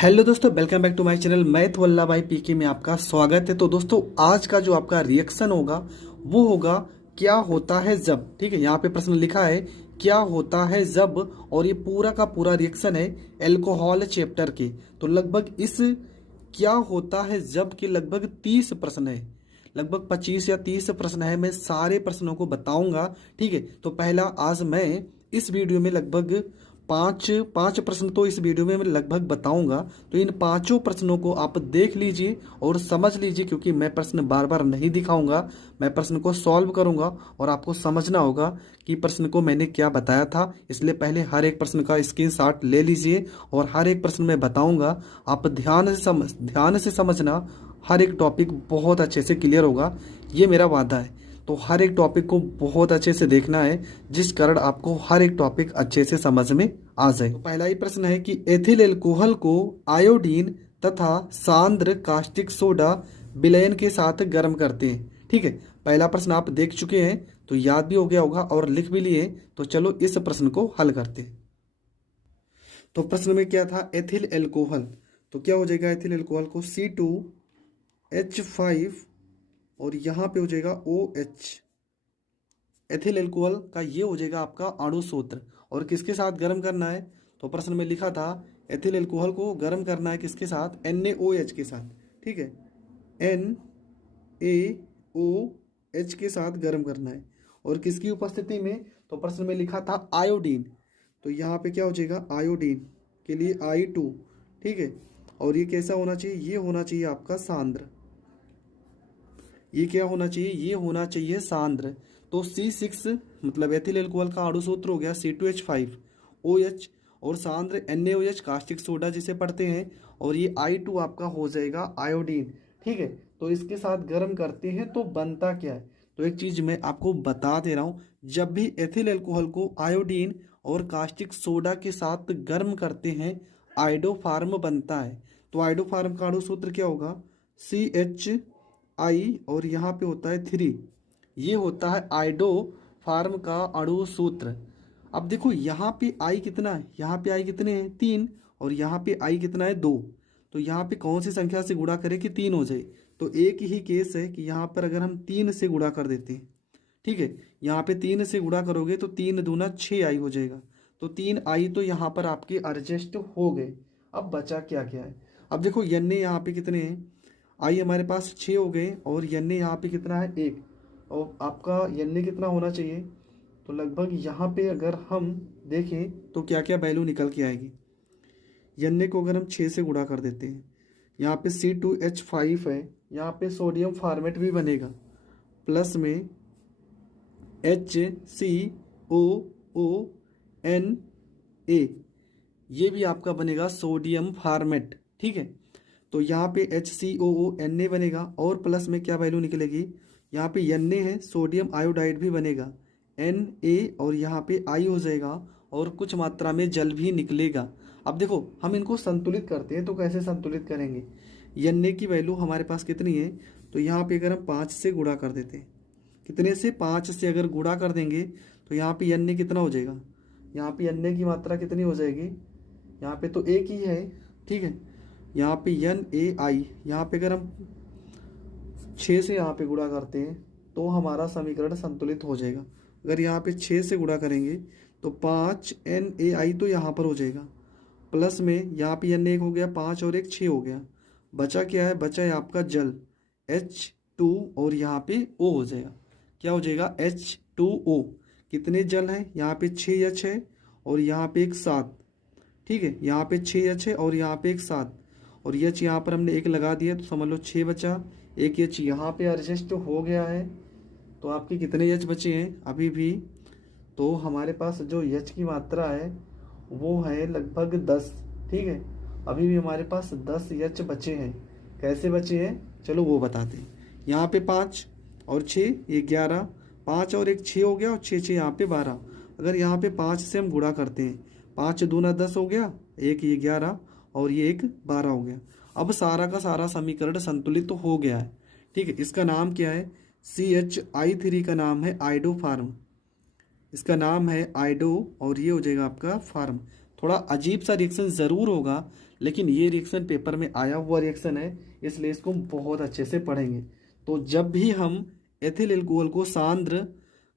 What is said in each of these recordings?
Hello दोस्तों, welcome back to my channel math वल्ला भाई पीके में आपका स्वागत है। तो दोस्तों आज का जो आपका रिएक्शन होगा वो होगा क्या होता है जब। ठीक है, यहाँ पे प्रश्न लिखा है क्या होता है जब, और ये पूरा का पूरा रिएक्शन है एल्कोहल चैप्टर के। तो लगभग इस क्या होता है जब के लगभग 30 प्रश्न है, लगभग 25 या 30 प्रश्न है। मैं सारे प्रश्नों को बताऊंगा। ठीक है, तो पहला आज मैं इस वीडियो में लगभग पाँच पाँच प्रश्न तो इस वीडियो में मैं लगभग बताऊंगा। तो इन पांचों प्रश्नों को आप देख लीजिए और समझ लीजिए, क्योंकि मैं प्रश्न बार बार नहीं दिखाऊंगा, मैं प्रश्न को सॉल्व करूंगा और आपको समझना होगा कि प्रश्न को मैंने क्या बताया था। इसलिए पहले हर एक प्रश्न का स्क्रीनशॉट ले लीजिए और हर एक प्रश्न में बताऊंगा। आप ध्यान से समझना, हर एक टॉपिक बहुत अच्छे से क्लियर होगा, ये मेरा वादा है। तो हर एक टॉपिक को बहुत अच्छे से देखना है, जिस कारण आपको हर एक टॉपिक अच्छे से समझ में आ जाए। तो पहला ही प्रश्न है कि एथिल एल्कोहल को आयोडीन तथा सांद्र कास्टिक सोडा विलयन के साथ गर्म करते हैं। ठीक है, पहला प्रश्न आप देख चुके हैं तो याद भी हो गया होगा और लिख भी लिए। तो चलो इस प्रश्न को हल करते हैं। तो प्रश्न में क्या था, एथिल एल्कोहल। तो क्या हो जाएगा, एथिल एल्कोहल को C2H5 और यहाँ पे हो जाएगा OH। एथिल एल्कोहल का ये हो जाएगा आपका अणु सूत्र। और किसके साथ गर्म करना है, तो प्रश्न में लिखा था एथिल एल्कोहल को गर्म करना है किसके साथ, NaOH के साथ। ठीक है, NaOH के साथ गर्म करना है। और किसकी उपस्थिति में, तो प्रश्न में लिखा था आयोडीन। तो यहाँ पे क्या हो जाएगा, आयोडीन के लिए I2। ठीक है, और ये कैसा होना चाहिए, ये होना चाहिए आपका सांद्र। ये क्या होना चाहिए, ये होना चाहिए सांद्र। तो C6 मतलब एथिल एल्कोहल का अणु सूत्र हो गया C2H5OH और सांद्र NaOH कास्टिक सोडा जिसे पढ़ते हैं, और ये I2 आपका हो जाएगा आयोडीन। ठीक है, तो इसके साथ गर्म करते हैं तो बनता क्या है। तो एक चीज मैं आपको बता दे रहा हूँ, जब भी एथिल एल्कोहल को आयोडीन और कास्टिक सोडा के साथ गर्म करते हैं आइडोफार्म बनता है। तो आइडोफार्म का अणु सूत्र क्या होगा, CHI और यहाँ पे होता है 3। ये होता है आइडो फार्म का अणु सूत्र। अब देखो यहाँ पे आई कितना है, यहाँ पे आई कितने हैं 3, और यहाँ पे आई कितना है 2। तो यहाँ पे कौन सी संख्या से गुणा करें कि 3 हो जाए। तो एक ही केस है कि यहाँ पर अगर हम 3 से गुणा कर देते हैं, ठीक है, यहाँ पे 3 से गुणा करोगे तो 3 दूना 6 आई हो जाएगा। तो 3 आई तो यहाँ पर आपके एडजस्ट हो गए। अब बचा क्या क्या है, अब देखो यन्ने यहाँ पे कितने हैं, आई हमारे पास 6 हो गए और यन्ने यहाँ पे कितना है 1, और आपका यन्ने कितना होना चाहिए। तो लगभग यहाँ पे अगर हम देखें तो क्या क्या वैल्यू निकल के आएगी। यन्ने को अगर हम 6 से गुणा कर देते हैं, यहाँ पे C2H5 है, यहाँ पे सोडियम फॉर्मेट भी बनेगा, प्लस में HCOONA, ये भी आपका बनेगा सोडियम फॉर्मेट। ठीक है, तो यहाँ पे HCOONA बनेगा और प्लस में क्या वैल्यू निकलेगी, यहाँ पे Na है, सोडियम आयोडाइड भी बनेगा Na, और यहाँ पे I हो जाएगा और कुछ मात्रा में जल भी निकलेगा। अब देखो हम इनको संतुलित करते हैं, तो कैसे संतुलित करेंगे, Na की वैल्यू हमारे पास कितनी है, तो यहाँ पे अगर हम 5 से गुणा कर देते हैं, कितने से 5 से अगर गुणा कर देंगे तो यहाँ पे Na कितना हो जाएगा, यहाँ पे Na की मात्रा कितनी हो जाएगी, यहाँ पे तो एक ही है। ठीक है, यहाँ पे NaI, यहाँ पे अगर हम 6 से यहाँ पे गुणा करते हैं तो हमारा समीकरण संतुलित हो जाएगा। अगर यहाँ पे 6 से गुणा करेंगे तो 5 NaI तो यहाँ पर हो जाएगा, प्लस में यहाँ पे Na एक हो गया, 5 और 1 6 हो गया। बचा क्या है, बचा है आपका जल H2 और यहाँ पे O हो जाएगा। क्या हो जाएगा, H2O। कितने जल हैं, यहाँ पे 6 H है और यहाँ पे एक 7। ठीक है, यहाँ पे 6 H है और यहाँ पे एक 7, और H यहाँ पर हमने एक लगा दिया तो समझ लो 6 बचा। एक H यहाँ पे एडजस्ट हो गया है। तो आपके कितने H बचे हैं अभी भी, तो हमारे पास जो H की मात्रा है वो है लगभग 10। ठीक है, अभी भी हमारे पास 10 H बचे हैं। कैसे बचे हैं, चलो वो बताते हैं। यहाँ पे 5 और 6 ये 11, 5 और 1 6 हो गया, और 6 6 यहाँ पे 12। अगर यहाँ पे 5 से हम गुणा करते हैं, 5 दूना 10 हो गया, एक ये 11 और ये एक 12 हो गया। अब सारा का सारा समीकरण संतुलित तो हो गया है। ठीक है, इसका नाम क्या है, CHI3 का नाम है आइडो फार्म, इसका नाम है आइडो, और ये हो जाएगा आपका फार्म। थोड़ा अजीब सा रिएक्शन ज़रूर होगा, लेकिन ये रिएक्शन पेपर में आया हुआ रिएक्शन है, इसलिए इसको हम बहुत अच्छे से पढ़ेंगे। तो जब भी हम एथिल एल्कोहल को सांद्र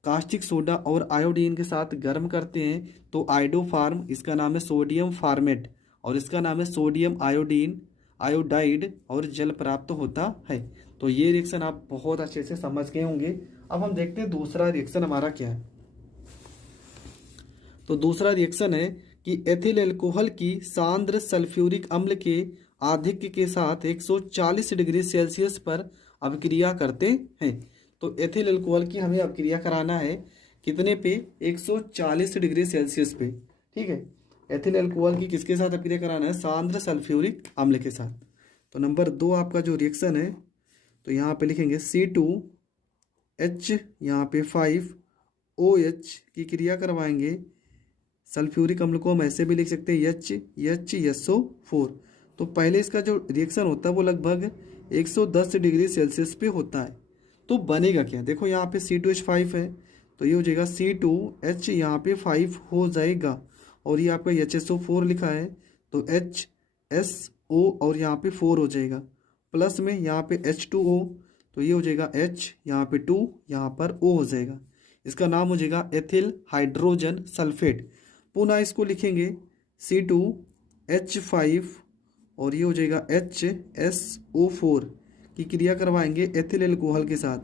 कास्टिक सोडा और आयोडीन के साथ गर्म करते हैं तो आयोडोफार्म, इसका नाम है सोडियम फार्मेट, और इसका नाम है सोडियम आयोडीन आयोडाइड, और जल प्राप्त होता है। तो ये रिएक्शन आप बहुत अच्छे से समझ गए होंगे। अब हम देखते हैं दूसरा रिएक्शन हमारा क्या है। तो दूसरा रिएक्शन है कि एथिल एल्कोहल की सांद्र सल्फ्यूरिक अम्ल के आधिक्य के साथ 140 डिग्री सेल्सियस पर अभिक्रिया करते हैं। तो एथिल एल्कोहल की हमें अभिक्रिया कराना है कितने पे, 140 डिग्री सेल्सियस पे, ठीक है। एथिल एल्कोहल की किसके साथ अभिक्रिया कराना है, सांद्र सल्फ्यूरिक अम्ल के साथ। तो नंबर 2 आपका जो रिएक्शन है, तो यहाँ पे लिखेंगे C2H, यहाँ पे 5OH की क्रिया करवाएंगे। सल्फ्यूरिक अम्ल को हम ऐसे भी लिख सकते हैं HSO4। तो पहले इसका जो रिएक्शन होता है वो लगभग 110 डिग्री सेल्सियस पे होता है। तो बनेगा क्या, देखो यहाँ पे C2H5 है, तो ये हो जाएगा C2H, यहाँ पे 5 हो जाएगा, और ये आपका HSO4 लिखा है तो HSO और यहाँ पे 4 हो जाएगा, प्लस में यहाँ पे H2O, तो ये हो जाएगा H, यहाँ पे 2, यहाँ पर O हो जाएगा। इसका नाम हो जाएगा एथिल हाइड्रोजन सल्फेट। पुनः इसको लिखेंगे C2H5 और ये हो जाएगा HSO4 की क्रिया करवाएंगे एथिल एल्कोहल के साथ।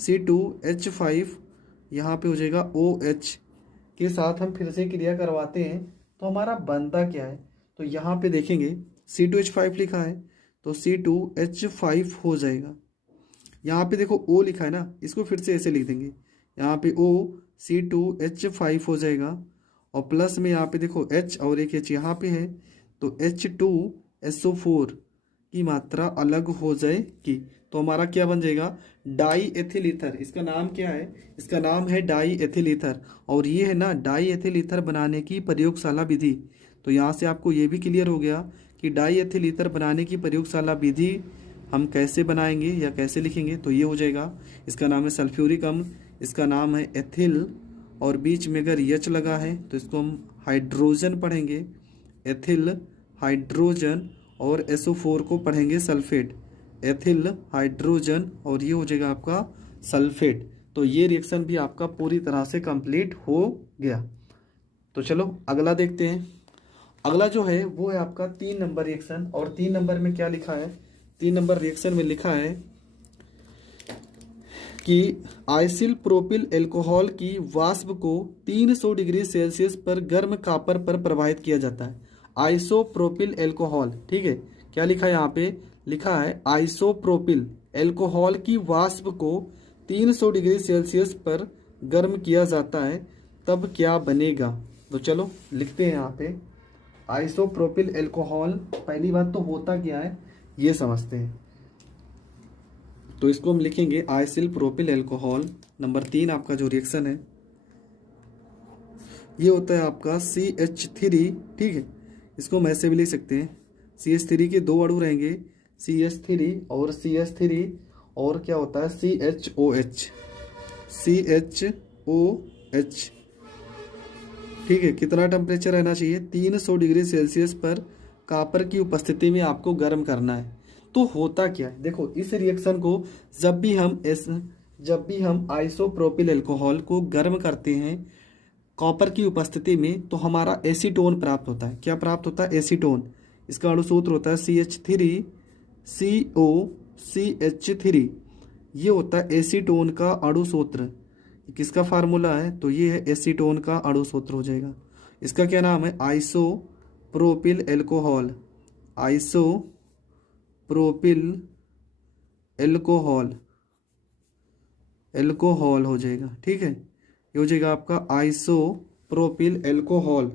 C2H5 यहाँ पे हो जाएगा OH के साथ हम फिर से क्रिया करवाते हैं, तो हमारा बनता क्या है, तो यहाँ पे देखेंगे C2H5 लिखा है तो C2H5 हो जाएगा। यहाँ पे देखो O लिखा है ना, इसको फिर से ऐसे लिख देंगे, यहाँ पे O C2H5 हो जाएगा, और प्लस में यहाँ पे देखो H और एक H यहाँ पे है तो H2SO4 की मात्रा अलग हो जाएगी। तो हमारा क्या बन जाएगा, डाई एथिल ईथर। इसका नाम क्या है, इसका नाम है डाई एथिल ईथर, और ये है ना डाई एथिल ईथर बनाने की प्रयोगशाला विधि। तो यहाँ से आपको ये भी क्लियर हो गया कि डाई एथिल ईथर बनाने की प्रयोगशाला विधि हम कैसे बनाएंगे या कैसे लिखेंगे। तो ये हो जाएगा, इसका नाम है सल्फ्यूरिक अम्ल, इसका नाम है एथिल, और बीच में अगर यच लगा है तो इसको हम हाइड्रोजन पढ़ेंगे, एथिल हाइड्रोजन, और SO4 को पढ़ेंगे सल्फेट, एथिल हाइड्रोजन, और ये हो जाएगा आपका सल्फेट। तो ये रिएक्शन भी आपका पूरी तरह से कंप्लीट हो गया। तो चलो अगला देखते हैं। अगला जो है वो है आपका 3 नंबर रिएक्शन, और 3 नंबर में क्या लिखा है, 3 नंबर रिएक्शन में लिखा है कि आइसिल प्रोपिल एल्कोहल की वाष्प को 300 डिग्री सेल्सियस पर गर्म कॉपर पर प्रवाहित किया जाता है। आइसोप्रोपिल एल्कोहल, ठीक है, क्या लिखा है यहाँ पे, लिखा है आइसोप्रोपिल एल्कोहल की वाष्प को 300 डिग्री सेल्सियस पर गर्म किया जाता है, तब क्या बनेगा। तो चलो लिखते हैं यहाँ पे आइसोप्रोपिल एल्कोहल। पहली बात तो होता क्या है ये समझते हैं। तो इसको हम लिखेंगे आइसिल प्रोपिल एल्कोहल। नंबर 3 आपका जो रिएक्शन है ये होता है आपका CH3, ठीक है, इसको हम ऐसे भी लिख सकते हैं, CH3 के 2 अणु रहेंगे, CH3 और CH3, और क्या होता है CHOH, CHOH, ठीक है। कितना टेम्परेचर रहना चाहिए, 300 डिग्री सेल्सियस पर कॉपर की उपस्थिति में आपको गर्म करना है। तो होता क्या है, देखो इस रिएक्शन को जब भी हम आइसोप्रोपिल एल्कोहल को गर्म करते हैं कॉपर की उपस्थिति में, तो हमारा एसीटोन प्राप्त होता है। क्या प्राप्त होता है, एसीटोन। इसका अणुसूत्र होता है CH3COCH3, ये होता है एसीटोन का अणुसूत्र। किसका फार्मूला है, तो ये है एसीटोन का अणुसूत्र हो जाएगा। इसका क्या नाम है, आइसोप्रोपिल एल्कोहल, आइसोप्रोपिल एल्कोहल हो जाएगा, ठीक है। ये हो जाएगा आपका आइसोप्रोपिल एल्कोहल।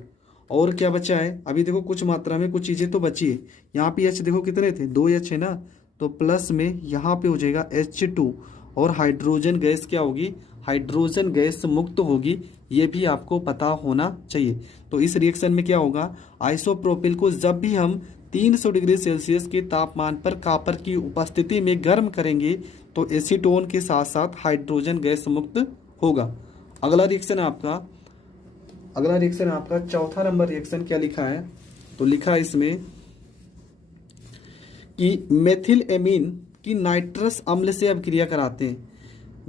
और क्या बचा है, अभी देखो कुछ मात्रा में कुछ चीज़ें तो बची है। यहाँ पे H देखो कितने थे, 2 H है ना, तो प्लस में यहाँ पे हो जाएगा H2, और हाइड्रोजन गैस क्या होगी, हाइड्रोजन गैस मुक्त होगी, ये भी आपको पता होना चाहिए। तो इस रिएक्शन में क्या होगा, आइसोप्रोपिल को जब भी हम 300 डिग्री सेल्सियस के तापमान पर कॉपर की उपस्थिति में गर्म करेंगे तो एसीटोन के साथ साथ हाइड्रोजन गैस मुक्त होगा। अगला रिएक्शन है आपका चौथा नंबर रिएक्शन। क्या लिखा है, तो लिखा है इसमें कि मेथिल एमीन की नाइट्रस अम्ल से अभिक्रिया कराते हैं,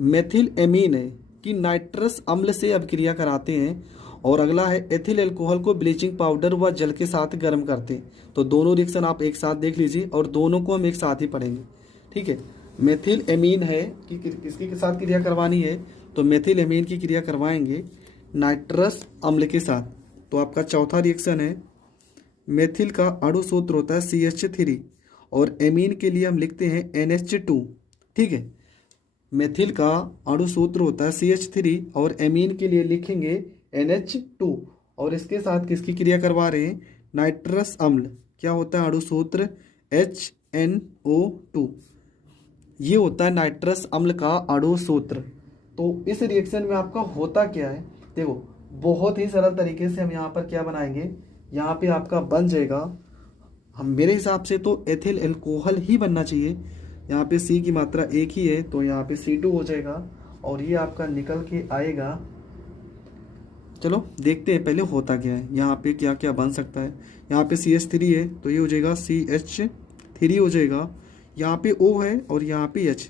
मेथिल एमीन है कि नाइट्रस अम्ल से अभिक्रिया कराते हैं। और अगला है एथिल अल्कोहल को ब्लीचिंग पाउडर व जल के साथ गर्म करते हैं। तो दोनों रिएक्शन आप एक साथ देख लीजिए और दोनों को हम एक साथ ही पढ़ेंगे, ठीक है। मेथिल एमीन है कि किसकी के साथ क्रिया करवानी है, तो मेथिल एमीन की क्रिया करवाएंगे नाइट्रस अम्ल के साथ। तो आपका चौथा रिएक्शन है, मेथिल का अणु सूत्र होता है CH3 और एमीन के लिए हम लिखते हैं NH2, ठीक है। मेथिल का अणु सूत्र होता है CH3 और एमीन के लिए लिखेंगे NH2 और इसके साथ किसकी क्रिया करवा रहे हैं, नाइट्रस अम्ल। क्या होता है अणु सूत्र HNO2, ये होता है नाइट्रस अम्ल का अणु सूत्र। तो इस रिएक्शन में आपका होता क्या है, देखो बहुत ही सरल तरीके से हम यहाँ पर क्या बनाएंगे, यहाँ पे आपका बन जाएगा, हम मेरे हिसाब से तो एथिल अल्कोहल ही बनना चाहिए। यहाँ पे C की मात्रा एक ही है तो यहाँ पे C2 हो जाएगा और ये आपका निकल के आएगा। चलो देखते हैं पहले होता क्या है, यहाँ पे क्या क्या बन सकता है। यहाँ पे CH3 है तो ये हो जाएगा CH3 हो जाएगा, यहाँ पे O है और यहाँ पे H,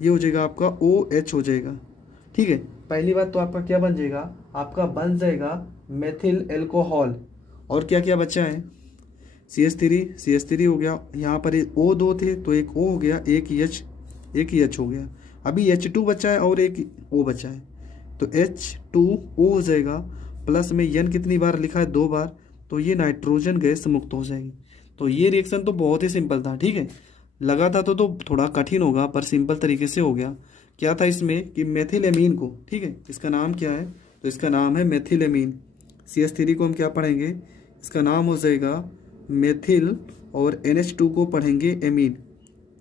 ये हो जाएगा आपका OH हो जाएगा, ठीक है। पहली बात तो आपका क्या बन जाएगा, आपका बन जाएगा मेथिल अल्कोहल। और क्या क्या बचा है, CH3 हो गया, यहाँ पर O2 थे तो एक O हो गया, एक H हो गया। अभी H2 बचा है और एक O बचा है तो H2O हो जाएगा। प्लस में N कितनी बार लिखा है, 2 बार, तो ये नाइट्रोजन गैस मुक्त हो जाएगी। तो ये रिएक्शन तो बहुत ही सिंपल था, ठीक है। लगा था तो थोड़ा कठिन होगा पर सिंपल तरीके से हो गया। क्या था इसमें कि मेथिल एमीन को, ठीक है, इसका नाम क्या है, तो इसका नाम है मेथिल एमीन। CH3 को हम क्या पढ़ेंगे, इसका नाम हो जाएगा मेथिल और NH2 को पढ़ेंगे एमीन।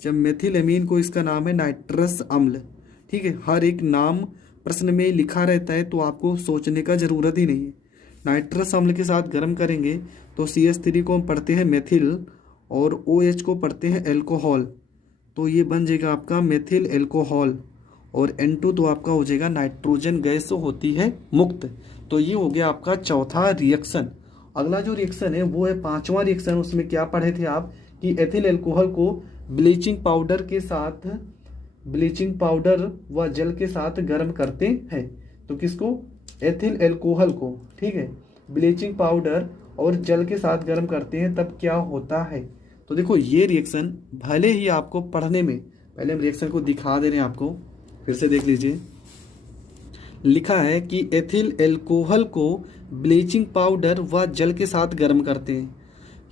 जब मेथिल एमीन को इसका नाम है नाइट्रस अम्ल, ठीक है। हर एक नाम प्रश्न में लिखा रहता है तो आपको सोचने का ज़रूरत ही नहीं है। नाइट्रस अम्ल के साथ गर्म करेंगे तो CH3 को हम पढ़ते हैं मेथिल और OH को पढ़ते हैं अल्कोहल, तो ये बन जाएगा आपका मेथिल अल्कोहल। और N2 तो आपका हो जाएगा नाइट्रोजन गैस होती है मुक्त। तो ये हो गया आपका चौथा रिएक्शन। अगला जो रिएक्शन है वो है पांचवा रिएक्शन। उसमें क्या पढ़े थे आप कि एथिल अल्कोहल को ब्लीचिंग पाउडर व जल के साथ गर्म करते हैं। तो किसको, एथिल अल्कोहल को, ठीक है, ब्लीचिंग पाउडर और जल के साथ गर्म करते हैं तब क्या होता है। तो देखो ये रिएक्शन भले ही आपको पढ़ने में, पहले हम रिएक्शन को दिखा दे रहे हैं आपको, फिर से देख लीजिए। लिखा है कि एथिल अल्कोहल को ब्लीचिंग पाउडर व जल के साथ गर्म करते हैं।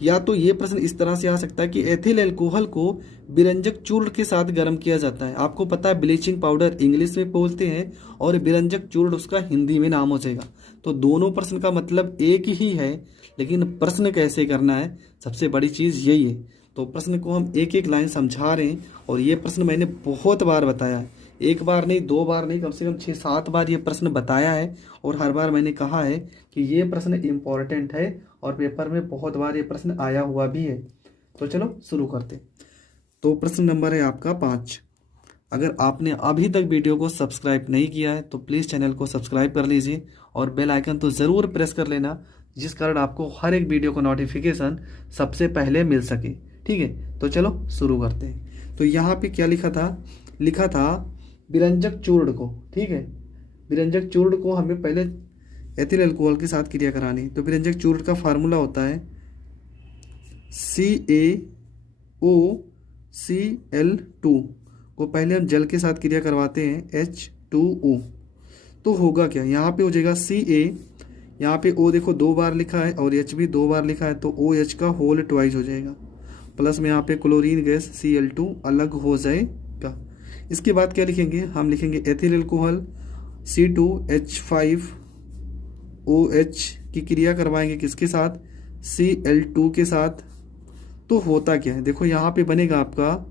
या तो ये प्रश्न इस तरह से आ सकता है कि एथिल अल्कोहल को विरंजक चूर्ण के साथ गर्म किया जाता है। आपको पता है ब्लीचिंग पाउडर इंग्लिश में बोलते हैं और विरंजक चूर्ण उसका हिंदी में नाम हो जाएगा। तो दोनों प्रश्न का मतलब एक ही है, लेकिन प्रश्न कैसे करना है सबसे बड़ी चीज़ यही है। तो प्रश्न को हम एक एक लाइन समझा रहे हैं और ये प्रश्न मैंने बहुत बार बताया है, एक बार नहीं, 2 बार नहीं, कम से कम 6-7 बार ये प्रश्न बताया है। और हर बार मैंने कहा है कि ये प्रश्न इम्पॉर्टेंट है और पेपर में बहुत बार ये प्रश्न आया हुआ भी है। तो चलो शुरू करते। तो प्रश्न नंबर है आपका 5। अगर आपने अभी तक वीडियो को सब्सक्राइब नहीं किया है तो प्लीज़ चैनल को सब्सक्राइब कर लीजिए और बेल आइकन तो ज़रूर प्रेस कर लेना, जिस कारण आपको हर एक वीडियो का नोटिफिकेशन सबसे पहले मिल सके, ठीक है। तो चलो शुरू करते हैं। तो यहाँ पे क्या लिखा था विरंजक चूर्ण को, ठीक है। विरंजक चूर्ण को हमें पहले एथिल अल्कोहल के साथ क्रिया करानी। तो विरंजक चूर्ण का फार्मूला होता है CaOCl2 को पहले हम जल के साथ क्रिया करवाते हैं H2O। तो होगा क्या, यहाँ पे हो जाएगा Ca, यहाँ पे O देखो 2 बार लिखा है और H भी 2 बार लिखा है तो OH का होल ट्वाइस हो जाएगा। प्लस में यहाँ पे क्लोरीन गैस Cl2 अलग हो जाएगा। इसके बाद क्या लिखेंगे, हम लिखेंगे एथिल अल्कोहल C2H5OH की क्रिया करवाएंगे किसके साथ, Cl2 के साथ। तो होता क्या है, देखो यहाँ पे बनेगा आपका,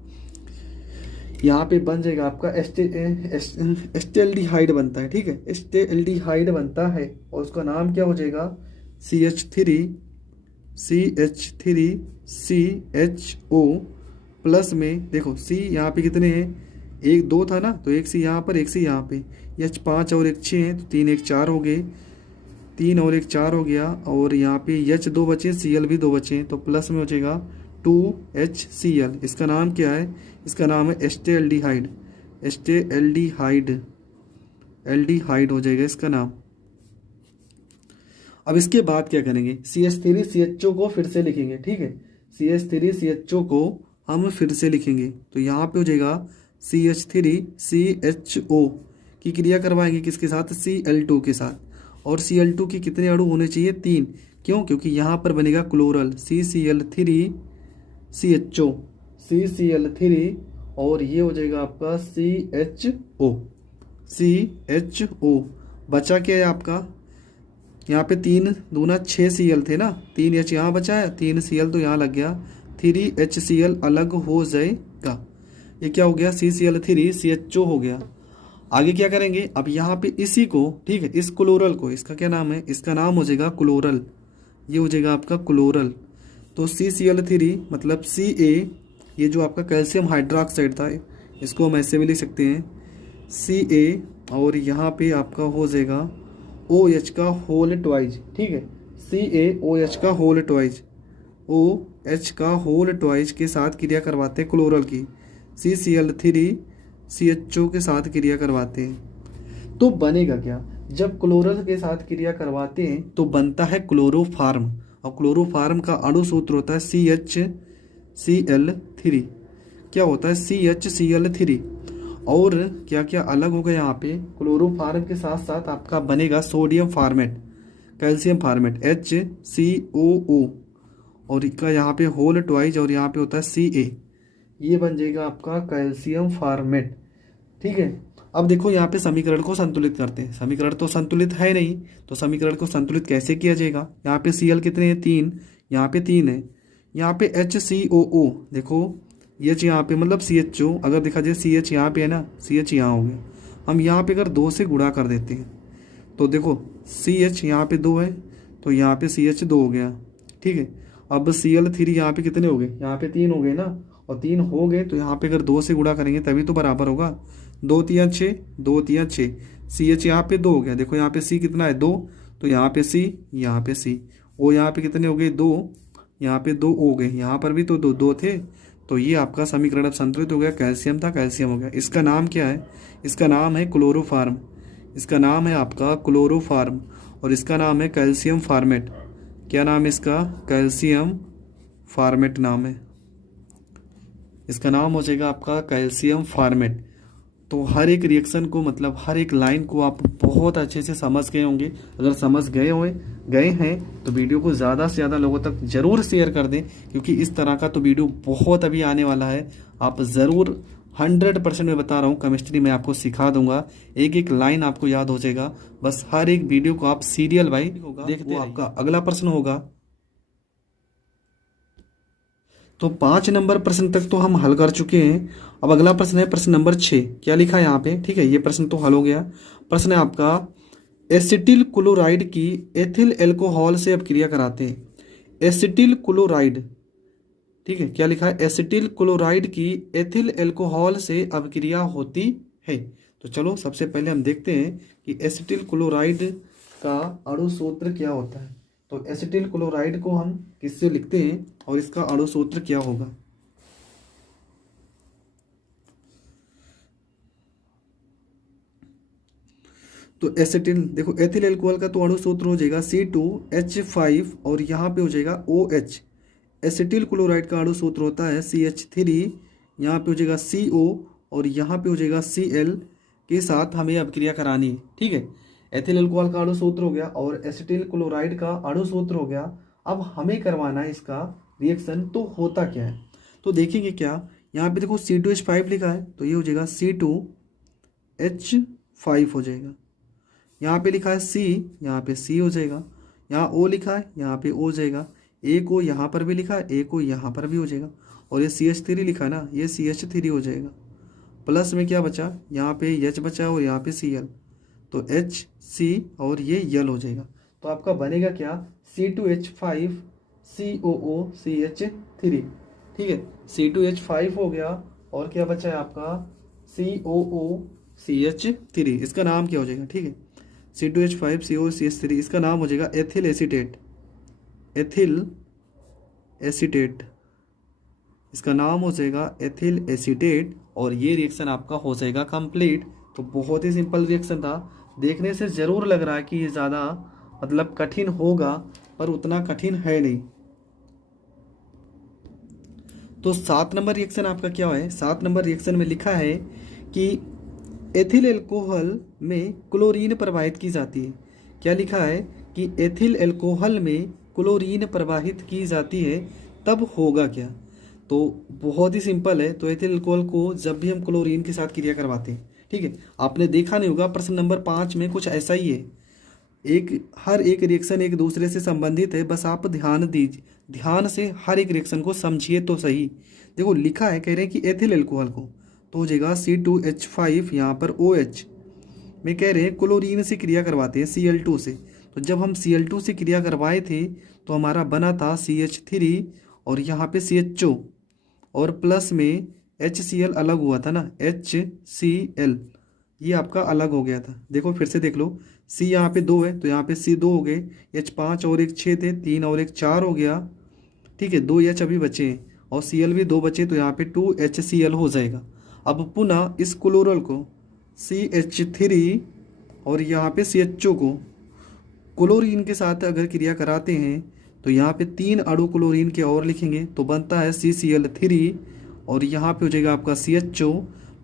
यहाँ पे बन जाएगा आपका एस्टेल्डिहाइड बनता है, ठीक है, एस्टेल्डिहाइड बनता है और उसका नाम क्या हो जाएगा CH3CHO। प्लस में देखो C यहाँ पे कितने हैं, 1 2 था ना, तो एक C यहाँ पर, एक C यहाँ पे, H5 और 1 6 हैं तो 3 1 4 हो गए, 3 और 1 4 हो गया। और यहाँ पे H 2 बचे, Cl भी 2 बचे हैं तो प्लस में हो जाएगा 2HCl, इसका नाम क्या है? इसका नाम है एस्टेल्डिहाइड। एल्डिहाइड हो जाएगा इसका नाम। अब इसके बाद क्या करेंगे? CH3CHO को फिर से लिखेंगे, ठीक है। CH3CHO को हम फिर से लिखेंगे, तो यहाँ पे हो जाएगा CH3CHO की क्रिया करवाएंगे किसके साथ? Cl2 के साथ। और Cl2 के कितने अणु होने चाहिए? 3। क्यों? क्योंकि यहाँ पर बनेगा क्लोरल CCl3 और ये हो जाएगा आपका CHO। बचा क्या है आपका? यहाँ पे 3 दूना 6Cl थे ना, 3H यहाँ बचा है, 3Cl तो यहाँ लग गया, 3HCl अलग हो जाएगा। ये क्या हो गया? CCl3CHO हो गया। आगे क्या करेंगे? अब यहाँ पे इसी को, ठीक है, इस क्लोरल को, इसका क्या नाम है? इसका नाम हो जाएगा क्लोरल। ये हो जाएगा आपका क्लोरल। तो CCl3 मतलब Ca, ये जो आपका कैल्शियम हाइड्रोक्साइड था, इसको हम ऐसे भी लिख सकते हैं Ca, और यहाँ पे आपका हो जाएगा OH का होल ट्वाइज, ठीक है। CaOH का होल ट्वाइज, OH का होल ट्वाइज के साथ क्रिया करवाते हैं क्लोरल की, CCl3CHO के साथ क्रिया करवाते हैं। तो बनेगा क्या? जब क्लोरल के साथ क्रिया करवाते हैं तो बनता है क्लोरोफार्म, और क्लोरोफार्म का अणु सूत्र होता है CHCl3। क्या होता है? CHCl3। और क्या क्या अलग होगा यहाँ पे? क्लोरोफार्म के साथ साथ आपका बनेगा sodium format, calcium format HCOO, और इसका यहाँ पे होल ट्वाइज, और यहाँ पे होता है Ca। ये बन जाएगा आपका कैल्शियम फार्मेट, ठीक है। अब देखो यहाँ पे समीकरण को संतुलित करते हैं। समीकरण तो संतुलित है नहीं, तो समीकरण को संतुलित कैसे किया जाएगा? यहाँ पे Cl कितने हैं? 3। यहाँ पे 3 है। यहाँ पे HCOO, देखो H यहाँ पे मतलब CHO, अगर देखा जाए CH यहाँ पे है ना, CH यहाँ हो गया। हम यहाँ पे अगर 2 से गुणा कर देते हैं तो देखो CH यहाँ पे 2 है, तो यहाँ पे CH 2 हो गया, ठीक है। अब Cl3 यहाँ पे कितने हो गए? यहाँ पे 3 हो गए ना, और 3 हो गए तो यहाँ पे अगर 2 से गुणा करेंगे तभी तो बराबर होगा। 2 3 6, 2 3 6, CH यहाँ पे 2 हो गया। देखो यहाँ पे C कितना है? 2, तो यहाँ पे C, यहाँ पे C। O यहाँ पे कितने हो गए? 2, यहाँ पे 2 हो गए, यहाँ पर भी तो 2 थे। तो ये आपका समीकरण अब संतुलित हो गया। कैल्शियम था, कैल्शियम हो गया। इसका नाम क्या है? इसका नाम है क्लोरोफार्म। इसका नाम है आपका क्लोरोफार्म, और इसका नाम है कैल्शियम फार्मेट। क्या नाम है इसका? कैल्शियम फार्मेट नाम है। इसका नाम हो जाएगा आपका कैल्शियम फार्मेट। तो हर एक रिएक्शन को, मतलब हर एक लाइन को आप बहुत अच्छे से समझ गए होंगे। अगर समझ गए हैं तो वीडियो को ज़्यादा से ज़्यादा लोगों तक ज़रूर शेयर कर दें, क्योंकि इस तरह का तो वीडियो बहुत अभी आने वाला है। आप ज़रूर 100% मैं बता रहा हूँ, केमिस्ट्री में आपको सिखा दूंगा, एक एक लाइन आपको याद हो जाएगा। बस हर एक वीडियो को आप सीरियल वाइज देखते। आपका अगला प्रश्न होगा, तो 5 नंबर प्रश्न तक तो हम हल कर चुके हैं। अब अगला प्रश्न है प्रश्न नंबर 6। क्या लिखा है यहाँ पे? ठीक है, ये प्रश्न तो हल हो गया। प्रश्न है आपका, एसिटिल क्लोराइड की एथिल एल्कोहल से अब क्रिया कराते हैं। एसिटिल क्लोराइड, ठीक है, क्या लिखा है? एसिटिल क्लोराइड की एथिल एल्कोहल से अब क्रिया होती है। तो चलो सबसे पहले हम देखते हैं कि एसिटिल क्लोराइड का अणु सूत्र क्या होता है। तो एसिटिल क्लोराइड को हम किससे लिखते हैं और इसका अणु सूत्र क्या होगा? तो एसिटिल, देखो एथिल एल्कोहल का तो अणु सूत्र हो जाएगा C2H5 और यहाँ पे हो जाएगा OH। एसिटिल क्लोराइड का अणु सूत्र होता है CH3, यहाँ पे हो जाएगा CO और यहाँ पे हो जाएगा Cl के साथ हमें अब क्रिया करानी है। ठीक है, एथिल अल्कोहल का अणु सूत्र हो गया और एसिटिल क्लोराइड का अणु सूत्र हो गया। अब हमें करवाना है इसका रिएक्शन, तो होता क्या है तो देखेंगे क्या। यहाँ पे देखो C2H5 लिखा है तो ये हो जाएगा C2H5 हो जाएगा। यहाँ पे लिखा है C, यहाँ पे C हो जाएगा। यहाँ O लिखा है, यहाँ पे O हो जाएगा। एक O यहाँ पर भी लिखा है, एक O यहाँ पर भी हो जाएगा। और ये CH3 लिखा है ना, ये CH3 हो जाएगा। प्लस में क्या बचा, यहाँ पे H बचा और यहाँ पे Cl, तो HC और ये L हो जाएगा। तो आपका बनेगा क्या, C2H5 COO CH3। ठीक है, C2H5 हो गया और क्या बचा है आपका COO CH3। इसका नाम क्या हो जाएगा? ठीक है, C2H5 COO CH3, इसका नाम हो जाएगा एथिल एसीटेट। एथिल एसीटेट, इसका नाम हो जाएगा एथिल एसीटेट और ये रिएक्शन आपका हो जाएगा कंप्लीट। तो बहुत ही सिंपल रिएक्शन था। देखने से ज़रूर लग रहा है कि ये ज़्यादा मतलब कठिन होगा, पर उतना कठिन है नहीं। तो 7 नंबर रिएक्शन आपका क्या है? 7 नंबर रिएक्शन में लिखा है कि एथिल एल्कोहल में क्लोरीन प्रवाहित की जाती है। क्या लिखा है? कि एथिल एल्कोहल में क्लोरीन प्रवाहित की जाती है, तब होगा क्या? तो बहुत ही सिंपल है। तो एथिल एल्कोहल को जब भी हम क्लोरीन के साथ क्रिया करवाते हैं, ठीक है, आपने देखा नहीं होगा, प्रश्न नंबर 5 में कुछ ऐसा ही है। हर एक रिएक्शन एक दूसरे से संबंधित है, बस आप ध्यान दीजिए, ध्यान से हर एक रिएक्शन को समझिए तो सही। देखो लिखा है, कह रहे हैं कि एथिल एल्कोहल को, तो हो जाएगा C2H5, यहाँ पर OH में कह रहे हैं क्लोरीन से क्रिया करवाते हैं Cl2 से। तो जब हम Cl2 से क्रिया करवाए थे तो हमारा बना था CH3 और यहाँ पे CHO और प्लस में HCl अलग हुआ था ना, HCl ये आपका अलग हो गया था। देखो फिर से देख लो, C यहाँ पे 2 है तो यहाँ पे C 2 हो गए, H 5 और 1 6 थे, 3 और 1 4 हो गया, ठीक है, 2 H अभी बचे हैं और Cl भी 2 बचे, तो यहाँ पे 2HCl हो जाएगा। अब पुनः इस क्लोरल को CH3 और यहाँ पे CHO को क्लोरीन के साथ अगर क्रिया कराते हैं तो यहाँ पे 3 अणु क्लोरीन के और लिखेंगे तो बनता है CCl3 और यहाँ पे हो जाएगा आपका CHO